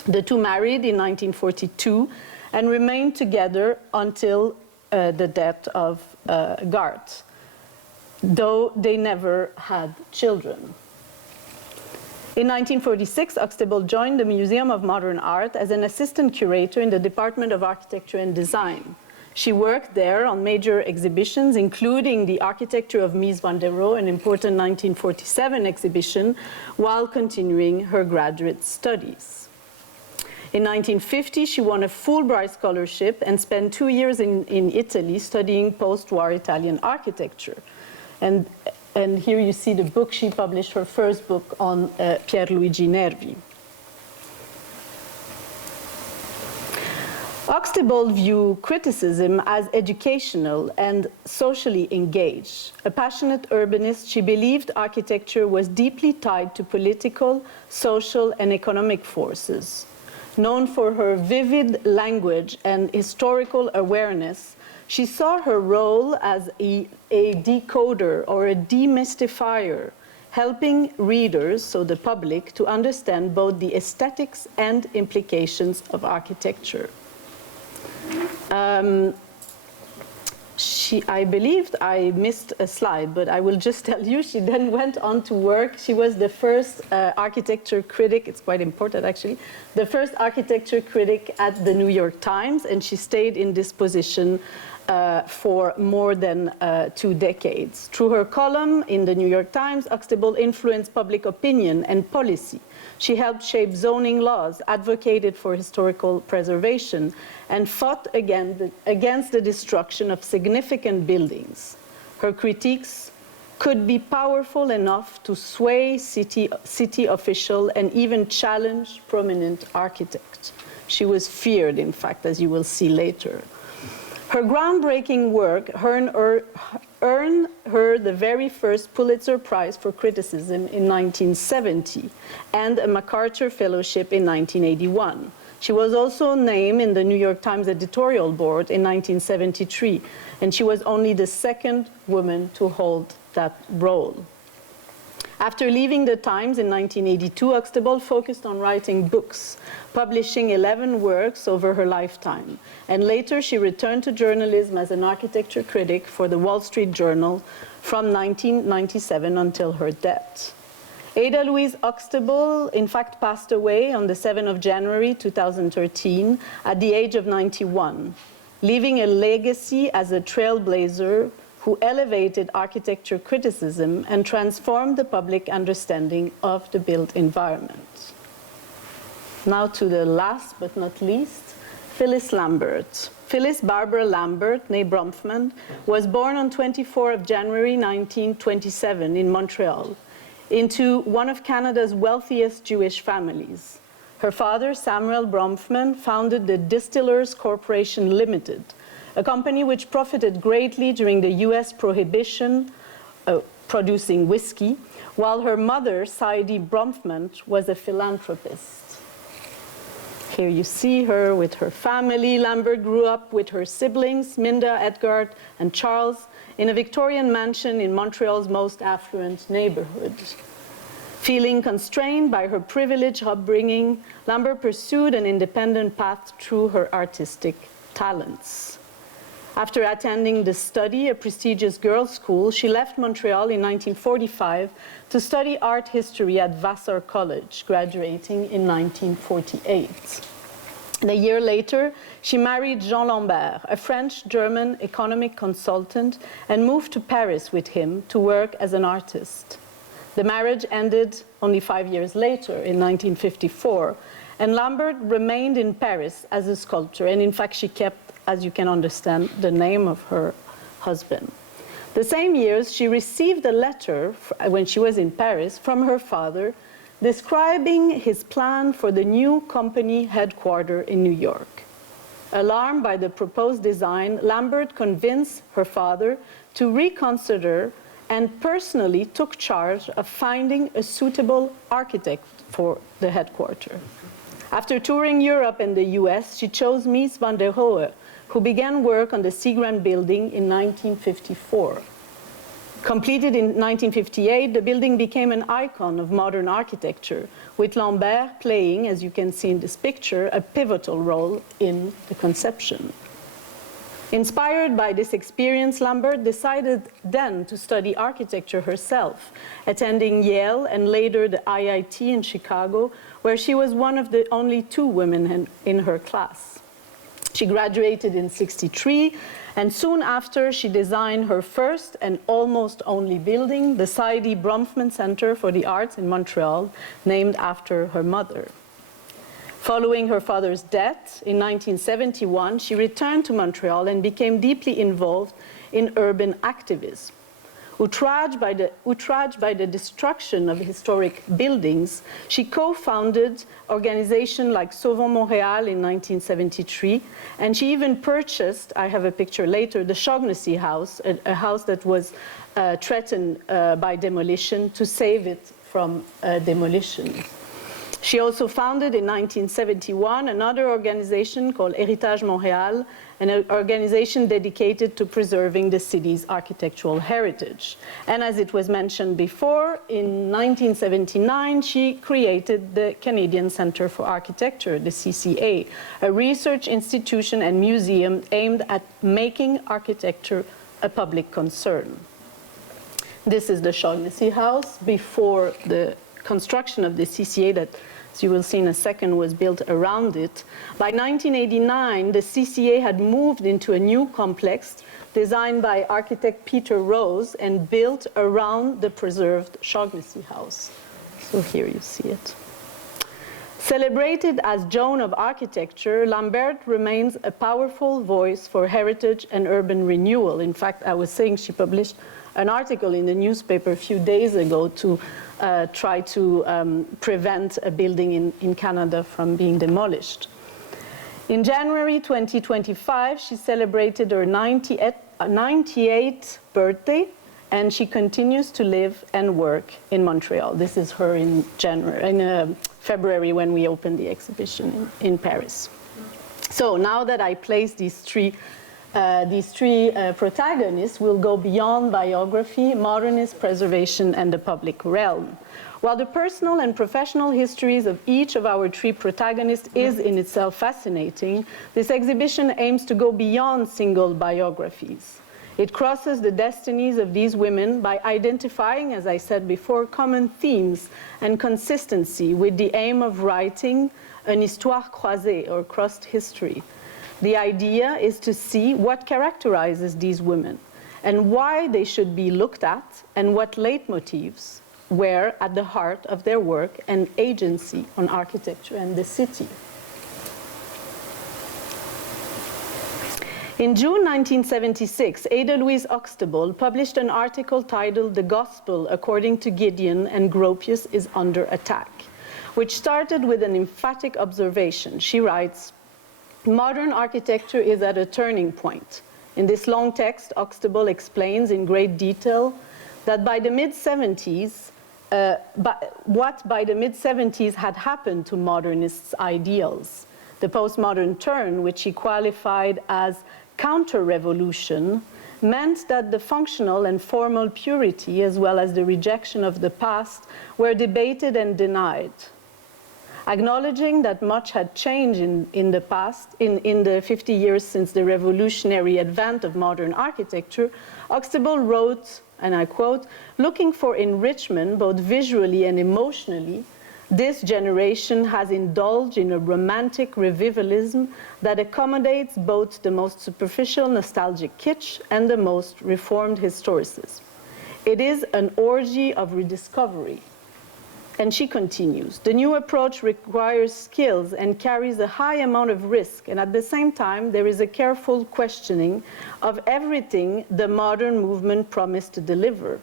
The two married in 1942 and remained together until the death of Gart, though they never had children. In 1946, Huxtable joined the Museum of Modern Art as an assistant curator in the Department of Architecture and Design. She worked there on major exhibitions, including the Architecture of Mies van der Rohe, an important 1947 exhibition, while continuing her graduate studies. In 1950, she won a Fulbright scholarship and spent 2 years in Italy studying post-war Italian architecture. And here you see the book she published, her first book on Pierluigi Nervi. Huxtable viewed criticism as educational and socially engaged. A passionate urbanist, she believed architecture was deeply tied to political, social, and economic forces. Known for her vivid language and historical awareness, she saw her role as a decoder or a demystifier, helping readers, so the public, to understand both the aesthetics and implications of architecture. I believed I missed a slide, but I will just tell you, she then went on to work. She was the first architecture critic, it's quite important actually, the first architecture critic at the New York Times, and she stayed in this position for more than 2 decades. Through her column in the New York Times, Huxtable influenced public opinion and policy. She helped shape zoning laws, advocated for historical preservation, and fought against the destruction of significant buildings. Her critiques could be powerful enough to sway city officials and even challenge prominent architects. She was feared, in fact, as you will see later. Her groundbreaking work earned her the very first Pulitzer Prize for Criticism in 1970 and a MacArthur Fellowship in 1981. She was also named in the New York Times editorial board in 1973, and she was only the second woman to hold that role. After leaving the Times in 1982, Huxtable focused on writing books, publishing 11 works over her lifetime. And later, she returned to journalism as an architecture critic for the Wall Street Journal from 1997 until her death. Ada Louise Huxtable, in fact, passed away on the 7th of January 2013 at the age of 91, leaving a legacy as a trailblazer who elevated architecture criticism and transformed the public understanding of the built environment. Now to the last but not least, Phyllis Lambert. Phyllis Barbara Lambert, née Bronfman, was born on 24th of January 1927 in Montreal, into one of Canada's wealthiest Jewish families. Her father, Samuel Bronfman, founded the Distillers Corporation Limited, a company which profited greatly during the US prohibition producing whiskey, while her mother, Saidi Bronfman, was a philanthropist. Here you see her with her family. Lambert grew up with her siblings, Minda, Edgar, and Charles, in a Victorian mansion in Montreal's most affluent neighborhood. Feeling constrained by her privileged upbringing, Lambert pursued an independent path through her artistic talents. After attending the Study, a prestigious girls' school, she left Montreal in 1945 to study art history at Vassar College, graduating in 1948. And a year later, she married Jean Lambert, a French-German economic consultant, and moved to Paris with him to work as an artist. The marriage ended only 5 years later, in 1954, and Lambert remained in Paris as a sculptor, and in fact she kept, as you can understand, the name of her husband. The same years, she received a letter, when she was in Paris, from her father, describing his plan for the new company headquarters in New York. Alarmed by the proposed design, Lambert convinced her father to reconsider and personally took charge of finding a suitable architect for the headquarters. After touring Europe and the US, she chose Mies van der Rohe, who began work on the Seagram building in 1954. Completed in 1958, the building became an icon of modern architecture, with Lambert playing, as you can see in this picture, a pivotal role in the conception. Inspired by this experience, Lambert decided then to study architecture herself, attending Yale and later the IIT in Chicago, where she was one of the only 2 women in her class. She graduated in '63, and soon after she designed her first and almost only building, the Saïdi Bronfman Center for the Arts in Montreal, named after her mother. Following her father's death in 1971, she returned to Montreal and became deeply involved in urban activism. Outraged by the destruction of historic buildings, she co-founded organizations like Sauvons Montréal in 1973, and she even purchased, I have a picture later, the Shaughnessy House, a house that was threatened by demolition, to save it from demolition. She also founded in 1971 another organization called Héritage Montréal, an organization dedicated to preserving the city's architectural heritage. And as it was mentioned before, in 1979, she created the Canadian Centre for Architecture, the CCA, a research institution and museum aimed at making architecture a public concern. This is the Shaughnessy House before the construction of the CCA that, as you will see in a second, was built around it. By 1989, the CCA had moved into a new complex designed by architect Peter Rose and built around the preserved Shaughnessy House. So here you see it. Celebrated as Joan of Architecture, Lambert remains a powerful voice for heritage and urban renewal. In fact, I was saying she published an article in the newspaper a few days ago to try to prevent a building in Canada from being demolished. In January 2025, she celebrated her 98th birthday, and she continues to live and work in Montreal. This is her in February when we opened the exhibition in Paris. So now that I place these three protagonists, will go beyond biography, modernist preservation, and the public realm. While the personal and professional histories of each of our 3 protagonists is in itself fascinating, this exhibition aims to go beyond single biographies. It crosses the destinies of these women by identifying, as I said before, common themes and consistency with the aim of writing an histoire croisée, or crossed history. The idea is to see what characterizes these women and why they should be looked at, and what leitmotifs were at the heart of their work and agency on architecture and the city. In June 1976, Ada Louise Huxtable published an article titled "The Gospel According to Gideon and Gropius is Under Attack," which started with an emphatic observation. She writes, "Modern architecture is at a turning point." In this long text, Huxtable explains in great detail that by the mid-70s, what by the mid-70s had happened to modernists' ideals. The postmodern turn, which she qualified as counter-revolution, meant that the functional and formal purity, as well as the rejection of the past, were debated and denied. Acknowledging that much had changed in the past, in the 50 years since the revolutionary advent of modern architecture, Huxtable wrote, and I quote, "Looking for enrichment both visually and emotionally, this generation has indulged in a romantic revivalism that accommodates both the most superficial nostalgic kitsch and the most reformed historicism. It is an orgy of rediscovery." And she continues, "The new approach requires skills and carries a high amount of risk, and at the same time, there is a careful questioning of everything the modern movement promised to deliver."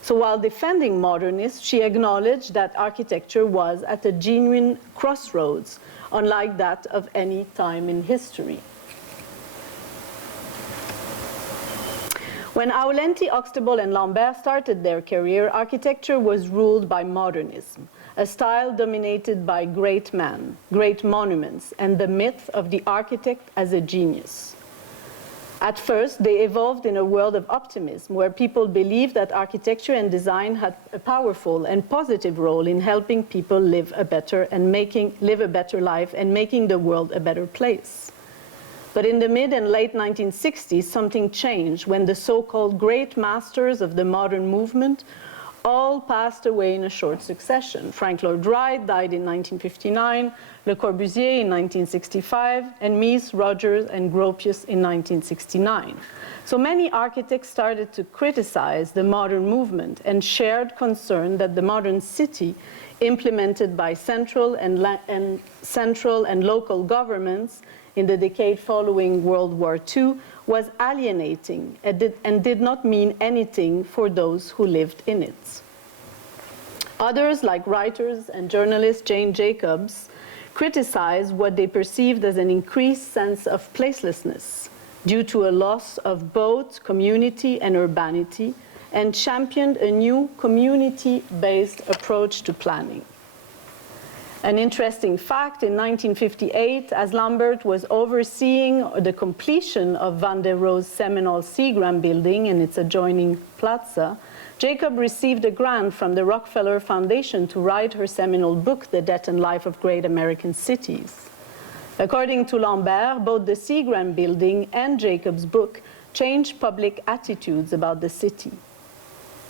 So while defending modernists, she acknowledged that architecture was at a genuine crossroads, unlike that of any time in history. When Aulenti, Huxtable, and Lambert started their career, architecture was ruled by modernism, a style dominated by great men, great monuments, and the myth of the architect as a genius. At first, they evolved in a world of optimism, where people believed that architecture and design had a powerful and positive role in helping people live a better life and making the world a better place. But in the mid and late 1960s, something changed when the so-called great masters of the modern movement all passed away in a short succession. Frank Lloyd Wright died in 1959, Le Corbusier in 1965, and Mies, Rogers, and Gropius in 1969. So many architects started to criticize the modern movement and shared concern that the modern city, implemented by central and local governments in the decade following World War II, was alienating and did not mean anything for those who lived in it. Others, like writers and journalist Jane Jacobs, criticized what they perceived as an increased sense of placelessness due to a loss of both community and urbanity, and championed a new community-based approach to planning. An interesting fact, in 1958, as Lambert was overseeing the completion of Van der Rohe's seminal Seagram building and its adjoining plaza, Jacob received a grant from the Rockefeller Foundation to write her seminal book, The Death and Life of Great American Cities. According to Lambert, both the Seagram building and Jacob's book changed public attitudes about the city.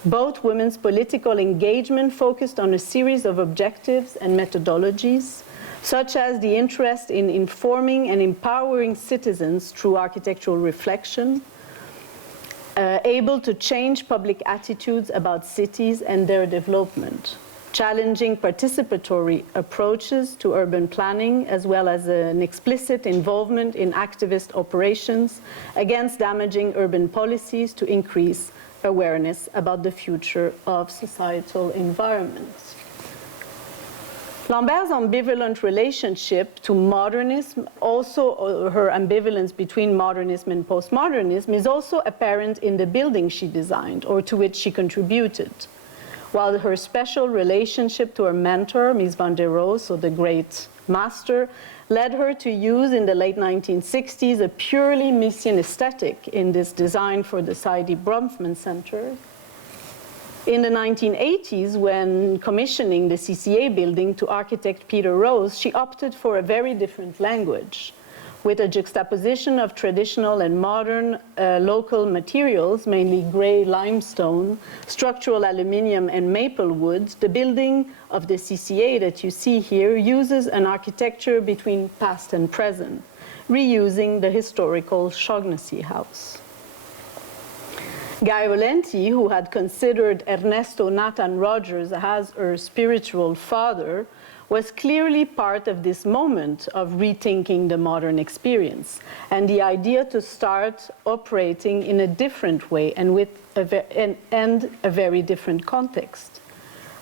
Both women's political engagement focused on a series of objectives and methodologies, such as the interest in informing and empowering citizens through architectural reflection, able to change public attitudes about cities and their development, challenging participatory approaches to urban planning, as well as an explicit involvement in activist operations against damaging urban policies to increase awareness about the future of societal environments. Lambert's ambivalent relationship to modernism, also her ambivalence between modernism and postmodernism, is also apparent in the building she designed or to which she contributed. While her special relationship to her mentor, Mies van der Rohe, so the great master, led her to use in the late 1960s a purely Miesian aesthetic in this design for the Saidi Bronfman Center. In the 1980s, when commissioning the CCA building to architect Peter Rose, she opted for a very different language, with a juxtaposition of traditional and modern local materials, mainly gray limestone, structural aluminium, and maple wood. The building of the CCA that you see here uses an architecture between past and present, reusing the historical Shaughnessy house. Guy Aulenti, who had considered Ernesto Nathan Rogers as her spiritual father, was clearly part of this moment of rethinking the modern experience and the idea to start operating in a different way and with a very different context.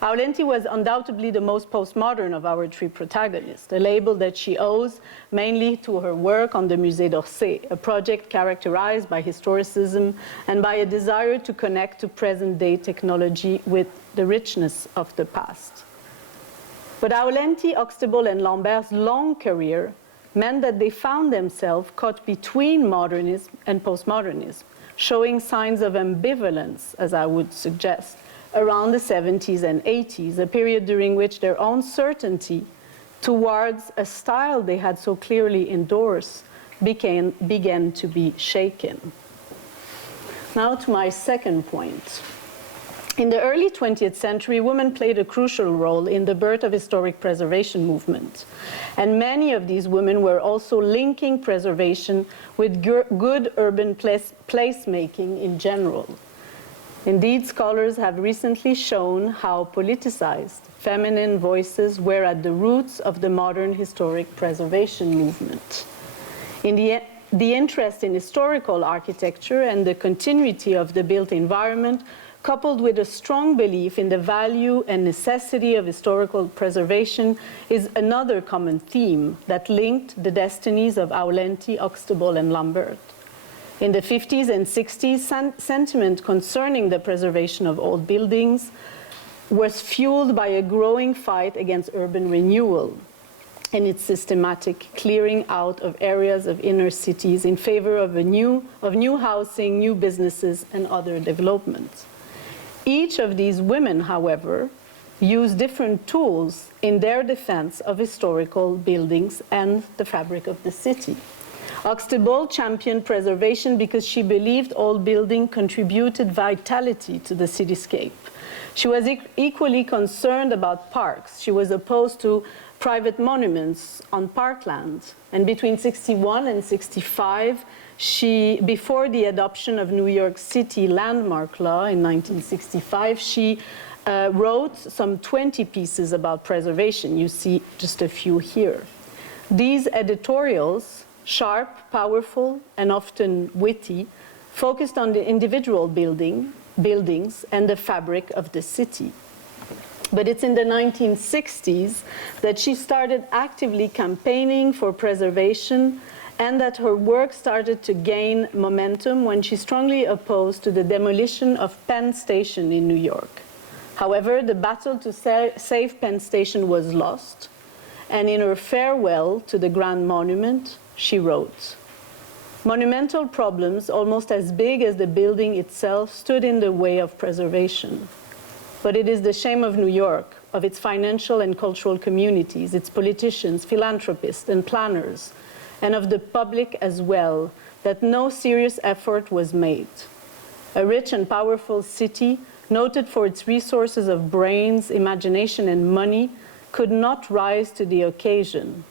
Aulenti was undoubtedly the most postmodern of our three protagonists, a label that she owes mainly to her work on the Musée d'Orsay, a project characterized by historicism and by a desire to connect to present-day technology with the richness of the past. But Aulenti, Huxtable, and Lambert's long career meant that they found themselves caught between modernism and postmodernism, showing signs of ambivalence, as I would suggest, around the 70s and 80s, a period during which their own certainty towards a style they had so clearly endorsed began to be shaken. Now to my second point. In the early 20th century, women played a crucial role in the birth of historic preservation movement. And many of these women were also linking preservation with good urban placemaking in general. Indeed, scholars have recently shown how politicized feminine voices were at the roots of the modern historic preservation movement. In the interest in historical architecture and the continuity of the built environment, coupled with a strong belief in the value and necessity of historical preservation, is another common theme that linked the destinies of Aulenti, Huxtable, and Lambert. In the 50s and 60s, sentiment concerning the preservation of old buildings was fueled by a growing fight against urban renewal and its systematic clearing out of areas of inner cities in favor of new housing, new businesses, and other developments. Each of these women, however, used different tools in their defense of historical buildings and the fabric of the city. Huxtable championed preservation because she believed old buildings contributed vitality to the cityscape. She was equally concerned about parks. She was opposed to private monuments on parkland. And between 61 and 65, before the adoption of New York City landmark law in 1965, she wrote some 20 pieces about preservation. You see just a few here. These editorials, sharp, powerful, and often witty, focused on the individual buildings and the fabric of the city. But it's in the 1960s that she started actively campaigning for preservation and that her work started to gain momentum when she strongly opposed to the demolition of Penn Station in New York. However, the battle to save Penn Station was lost, and in her farewell to the Grand Monument, she wrote, "Monumental problems, almost as big as the building itself, stood in the way of preservation. But it is the shame of New York, of its financial and cultural communities, its politicians, philanthropists, and planners, and of the public as well, that no serious effort was made. A rich and powerful city, noted for its resources of brains, imagination, and money, could not rise to the occasion.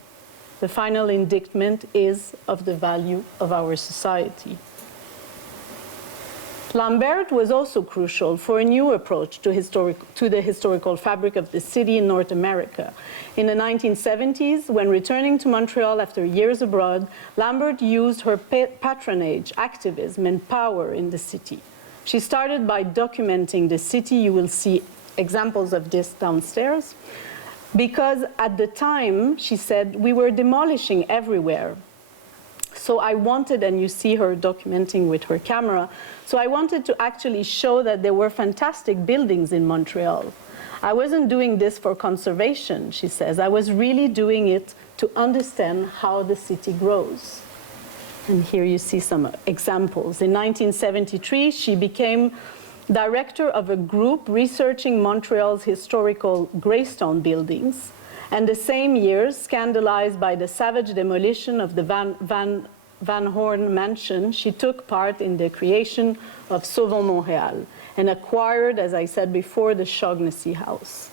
The final indictment is of the value of our society." Lambert was also crucial for a new approach to the historical fabric of the city in North America. In the 1970s, when returning to Montreal after years abroad, Lambert used her patronage, activism, and power in the city. She started by documenting the city. You will see examples of this downstairs. Because at the time, she said, we were demolishing everywhere. So I wanted, and you see her documenting with her camera, so I wanted to actually show that there were fantastic buildings in Montreal. I wasn't doing this for conservation, she says. I was really doing it to understand how the city grows. And here you see some examples. In 1973, she became director of a group researching Montreal's historical Greystone buildings. And the same year, scandalized by the savage demolition of the Van Horn mansion, she took part in the creation of Sauvons Montréal and acquired, as I said before, the Shaughnessy House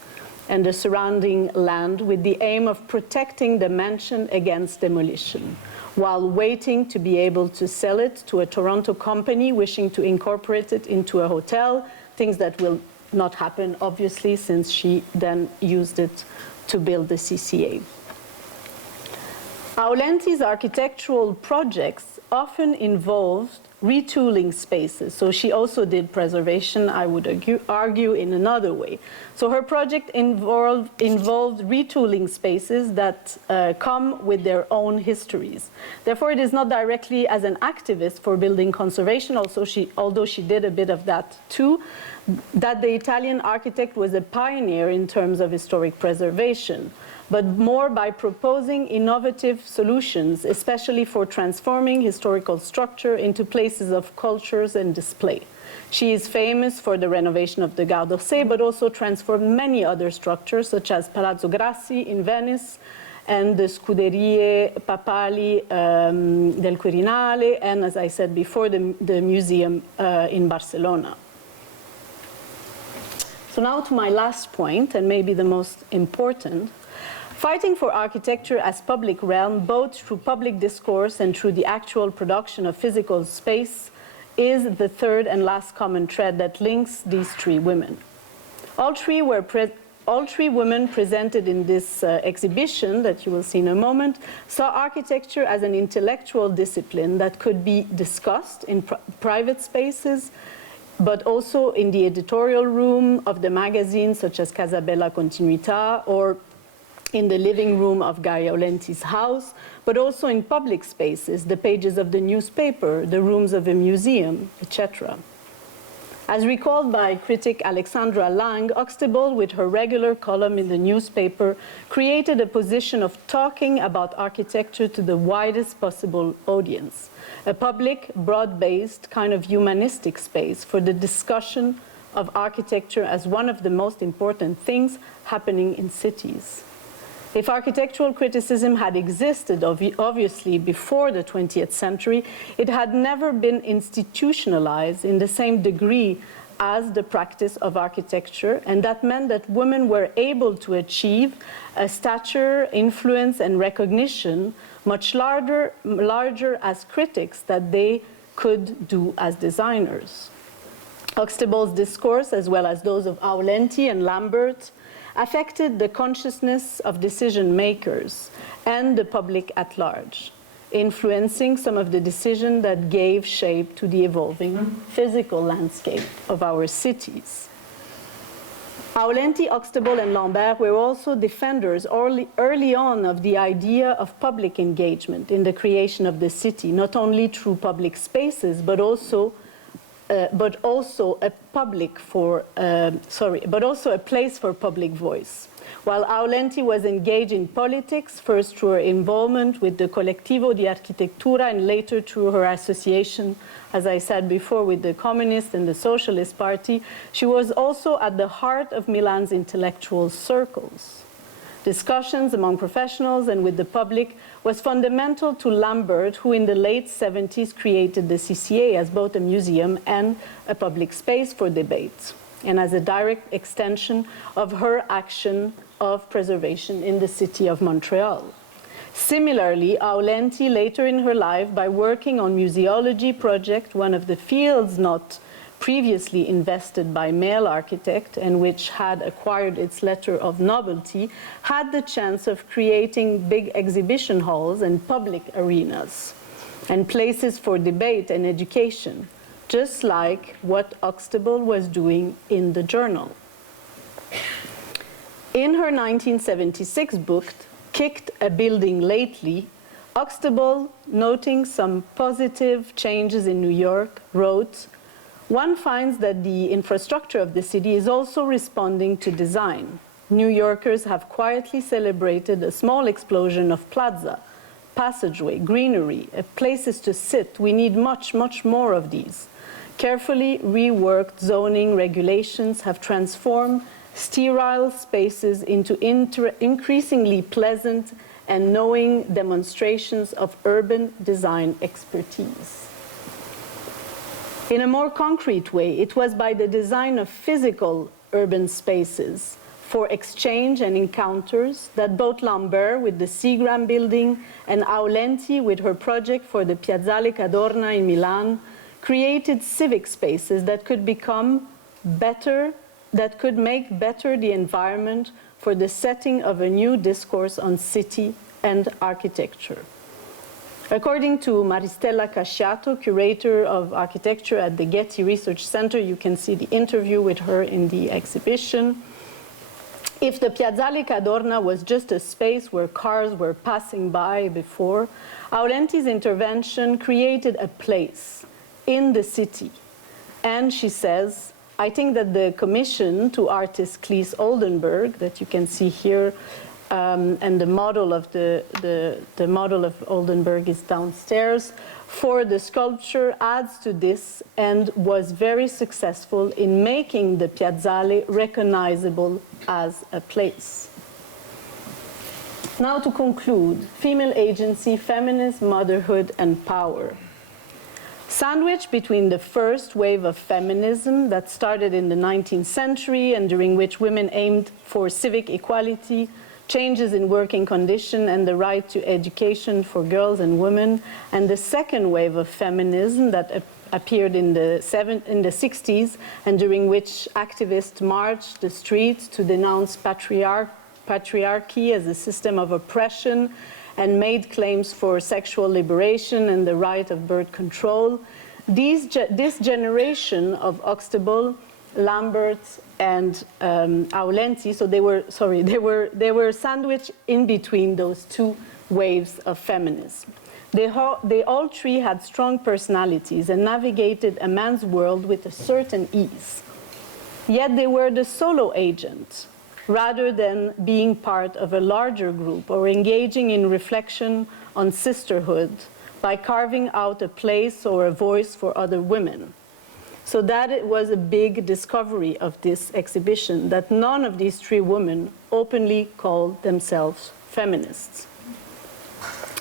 and the surrounding land with the aim of protecting the mansion against demolition, while waiting to be able to sell it to a Toronto company wishing to incorporate it into a hotel, things that will not happen, obviously, since she then used it to build the CCA. Aulenti's architectural projects often involved retooling spaces. So she also did preservation, I would argue in another way. So her project involved retooling spaces that come with their own histories. Therefore, it is not directly as an activist for building conservation, although she did a bit of that too, that the Italian architect was a pioneer in terms of historic preservation, but more by proposing innovative solutions, especially for transforming historical structure into places of cultures and display. She is famous for the renovation of the Gare d'Orsay, but also transformed many other structures, such as Palazzo Grassi in Venice and the Scuderie Papali del Quirinale, and as I said before, the museum in Barcelona. So now to my last point, and maybe the most important. Fighting for architecture as public realm, both through public discourse and through the actual production of physical space, is the third and last common thread that links these three women. All three women presented in this exhibition that you will see in a moment saw architecture as an intellectual discipline that could be discussed in private spaces, but also in the editorial room of the magazines such as Casa Bella Continuità, or in the living room of Gaia Aulenti's house, but also in public spaces, the pages of the newspaper, the rooms of a museum, etc. As recalled by critic Alexandra Lang, Huxtable, with her regular column in the newspaper, created a position of talking about architecture to the widest possible audience, a public, broad-based, kind of humanistic space for the discussion of architecture as one of the most important things happening in cities. If architectural criticism had existed, obviously, before the 20th century, it had never been institutionalized in the same degree as the practice of architecture, and that meant that women were able to achieve a stature, influence, and recognition much larger as critics than they could do as designers. Huxtable's discourse, as well as those of Aulenti and Lambert, affected the consciousness of decision makers and the public at large, influencing some of the decisions that gave shape to the evolving physical landscape of our cities. Aulenti, Huxtable, and Lambert were also defenders early on of the idea of public engagement in the creation of the city, not only through public spaces, but also a place for public voice. While Aulenti was engaged in politics, first through her involvement with the Collettivo di Architettura and later through her association, as I said before, with the Communist and the Socialist Party, she was also at the heart of Milan's intellectual circles. Discussions among professionals and with the public was fundamental to Lambert, who in the late 70s created the CCA as both a museum and a public space for debate, and as a direct extension of her action of preservation in the city of Montreal. Similarly, Aulenti, later in her life, by working on museology project, one of the fields not previously invested by male architect and which had acquired its letter of nobility, had the chance of creating big exhibition halls and public arenas and places for debate and education, just like what Huxtable was doing in the journal. In her 1976 book, Kicked a Building Lately, Huxtable, noting some positive changes in New York, wrote, "One finds that the infrastructure of the city is also responding to design. New Yorkers have quietly celebrated a small explosion of plaza, passageway, greenery, places to sit. We need much, much more of these. Carefully reworked zoning regulations have transformed sterile spaces into increasingly pleasant and knowing demonstrations of urban design expertise." In a more concrete way, it was by the design of physical urban spaces for exchange and encounters that both Lambert with the Seagram building and Aulenti with her project for the Piazzale Cadorna in Milan created civic spaces that could become better, that could make better the environment for the setting of a new discourse on city and architecture. According to Maristella Casciato, curator of architecture at the Getty Research Center, you can see the interview with her in the exhibition. If the Piazzale Cadorna was just a space where cars were passing by before, Aulenti's intervention created a place in the city. And she says, I think that the commission to artist Cleese Oldenburg, that you can see here, and the model of the model of Oldenburg is downstairs, for the sculpture adds to this and was very successful in making the Piazzale recognizable as a place. Now to conclude, female agency, feminism, motherhood, and power. Sandwiched between the first wave of feminism that started in the 19th century and during which women aimed for civic equality, changes in working conditions, and the right to education for girls and women, and the second wave of feminism that appeared in the 60s and during which activists marched the streets to denounce patriarchy as a system of oppression and made claims for sexual liberation and the right of birth control. This generation of Huxtable, Lambert, and Aulenti, so they were sandwiched in between those two waves of feminism. They all three had strong personalities and navigated a man's world with a certain ease. Yet they were the solo agent, rather than being part of a larger group or engaging in reflection on sisterhood by carving out a place or a voice for other women. So that it was a big discovery of this exhibition, that none of these three women openly called themselves feminists.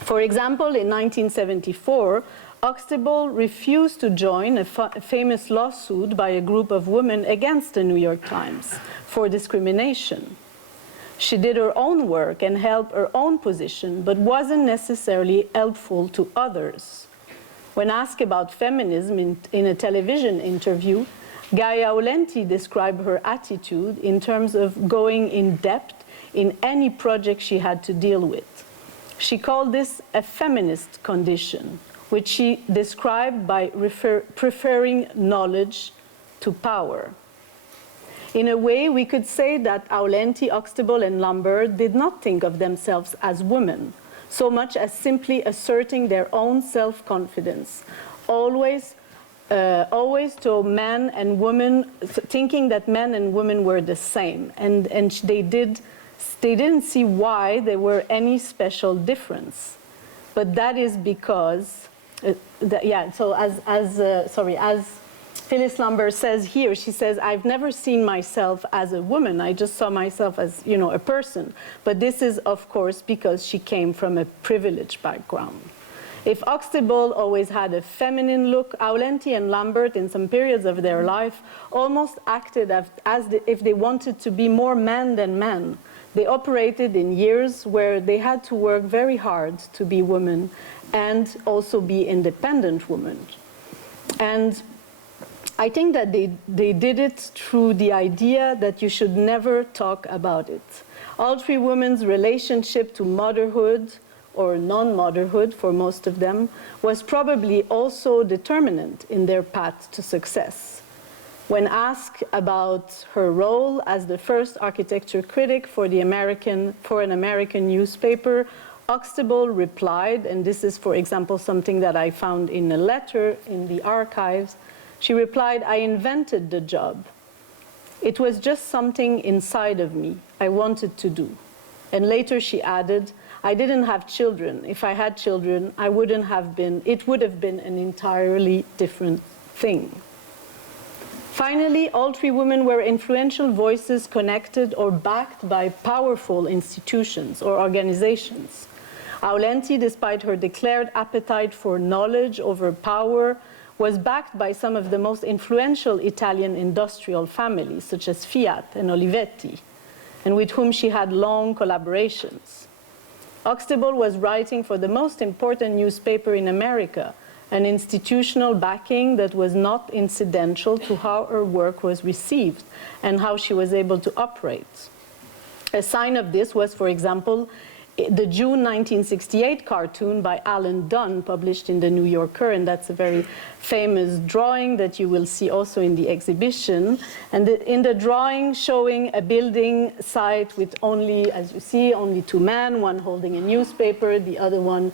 For example, in 1974, Huxtable refused to join a famous lawsuit by a group of women against the New York Times for discrimination. She did her own work and held her own position, but wasn't necessarily helpful to others. When asked about feminism in a television interview, Gaia Aulenti described her attitude in terms of going in depth in any project she had to deal with. She called this a feminist condition, which she described by preferring knowledge to power. In a way, we could say that Aulenti, Huxtable, and Lambert did not think of themselves as women, so much as simply asserting their own self-confidence, always to men and women, thinking that men and women were the same, and they didn't see why there were any special difference. But that is because, so as Phyllis Lambert says here, she says, I've never seen myself as a woman. I just saw myself as, a person. But this is, of course, because she came from a privileged background. If Huxtable always had a feminine look, Aulenti and Lambert, in some periods of their life, almost acted as if they wanted to be more man than man. They operated in years where they had to work very hard to be women and also be independent women. And I think that they did it through the idea that you should never talk about it. All three women's relationship to motherhood, or non-motherhood for most of them, was probably also determinant in their path to success. When asked about her role as the first architecture critic for an American newspaper, Huxtable replied, and this is, for example, something that I found in a letter in the archives. She replied, I invented the job. It was just something inside of me I wanted to do. And later she added, I didn't have children. If I had children, it would have been an entirely different thing. Finally, all three women were influential voices connected or backed by powerful institutions or organizations. Aulenti, despite her declared appetite for knowledge over power, was backed by some of the most influential Italian industrial families, such as Fiat and Olivetti, and with whom she had long collaborations. Huxtable was writing for the most important newspaper in America, an institutional backing that was not incidental to how her work was received and how she was able to operate. A sign of this was, for example, the June 1968 cartoon by Alan Dunn, published in the New Yorker, and that's a very famous drawing that you will see also in the exhibition. And in the drawing showing a building site with only, as you see, only two men, one holding a newspaper, the other one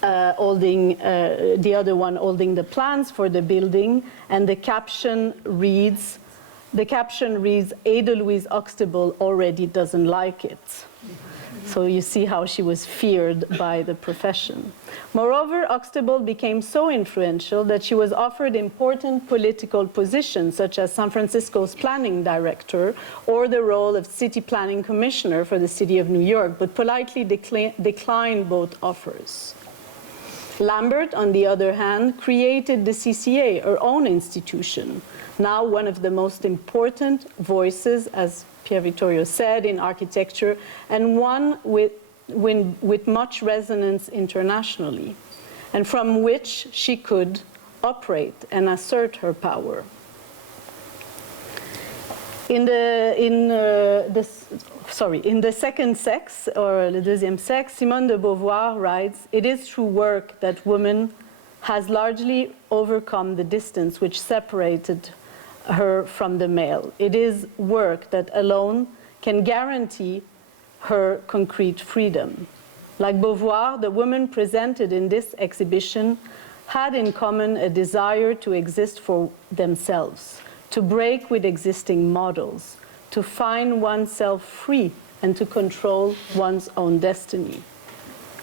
holding the plans for the building, and the caption reads, Ada Louise Huxtable already doesn't like it. So you see how she was feared by the profession. Moreover, Huxtable became so influential that she was offered important political positions, such as San Francisco's planning director or the role of city planning commissioner for the city of New York, but politely declined both offers. Lambert, on the other hand, created the CCA, her own institution, now one of the most important voices, as Pier Vittorio said, in architecture, and one with much resonance internationally, and from which she could operate and assert her power. In the second sex, or le deuxième sexe, Simone de Beauvoir writes, "It is through work that woman has largely overcome the distance which separated her from the male. It is work that alone can guarantee her concrete freedom." Like Beauvoir, the women presented in this exhibition had in common a desire to exist for themselves, to break with existing models, to find oneself free and to control one's own destiny.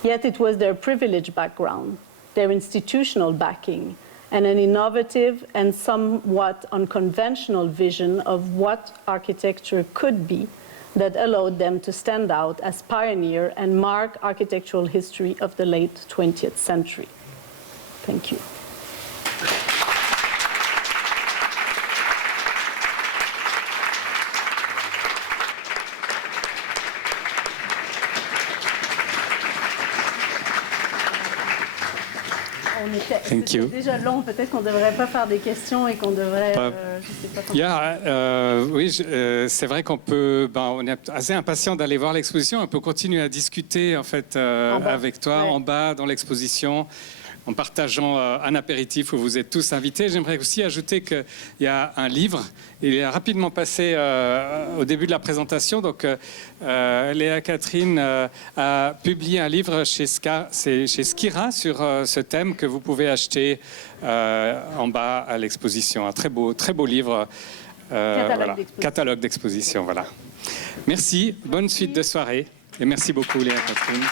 Yet it was their privileged background, their institutional backing, and an innovative and somewhat unconventional vision of what architecture could be that allowed them to stand out as pioneer and mark architectural history of the late 20th century. Thank you. Thank you. C'est déjà long, peut-être qu'on ne devrait pas faire des questions et qu'on devrait... je sais pas comment... Oui, c'est vrai qu'on peut... on est assez impatient d'aller voir l'exposition. On peut continuer à discuter en fait, avec toi en bas dans l'exposition, en partageant un apéritif où vous êtes tous invités. J'aimerais aussi ajouter qu'il y a un livre. Il est rapidement passé au début de la présentation. Donc, Léa-Catherine a publié un livre chez Scacka sur ce thème que vous pouvez acheter en bas à l'exposition. Un très beau livre. Catalogue d'exposition. Voilà. Merci. Bonne suite de soirée. Et merci beaucoup, Léa-Catherine.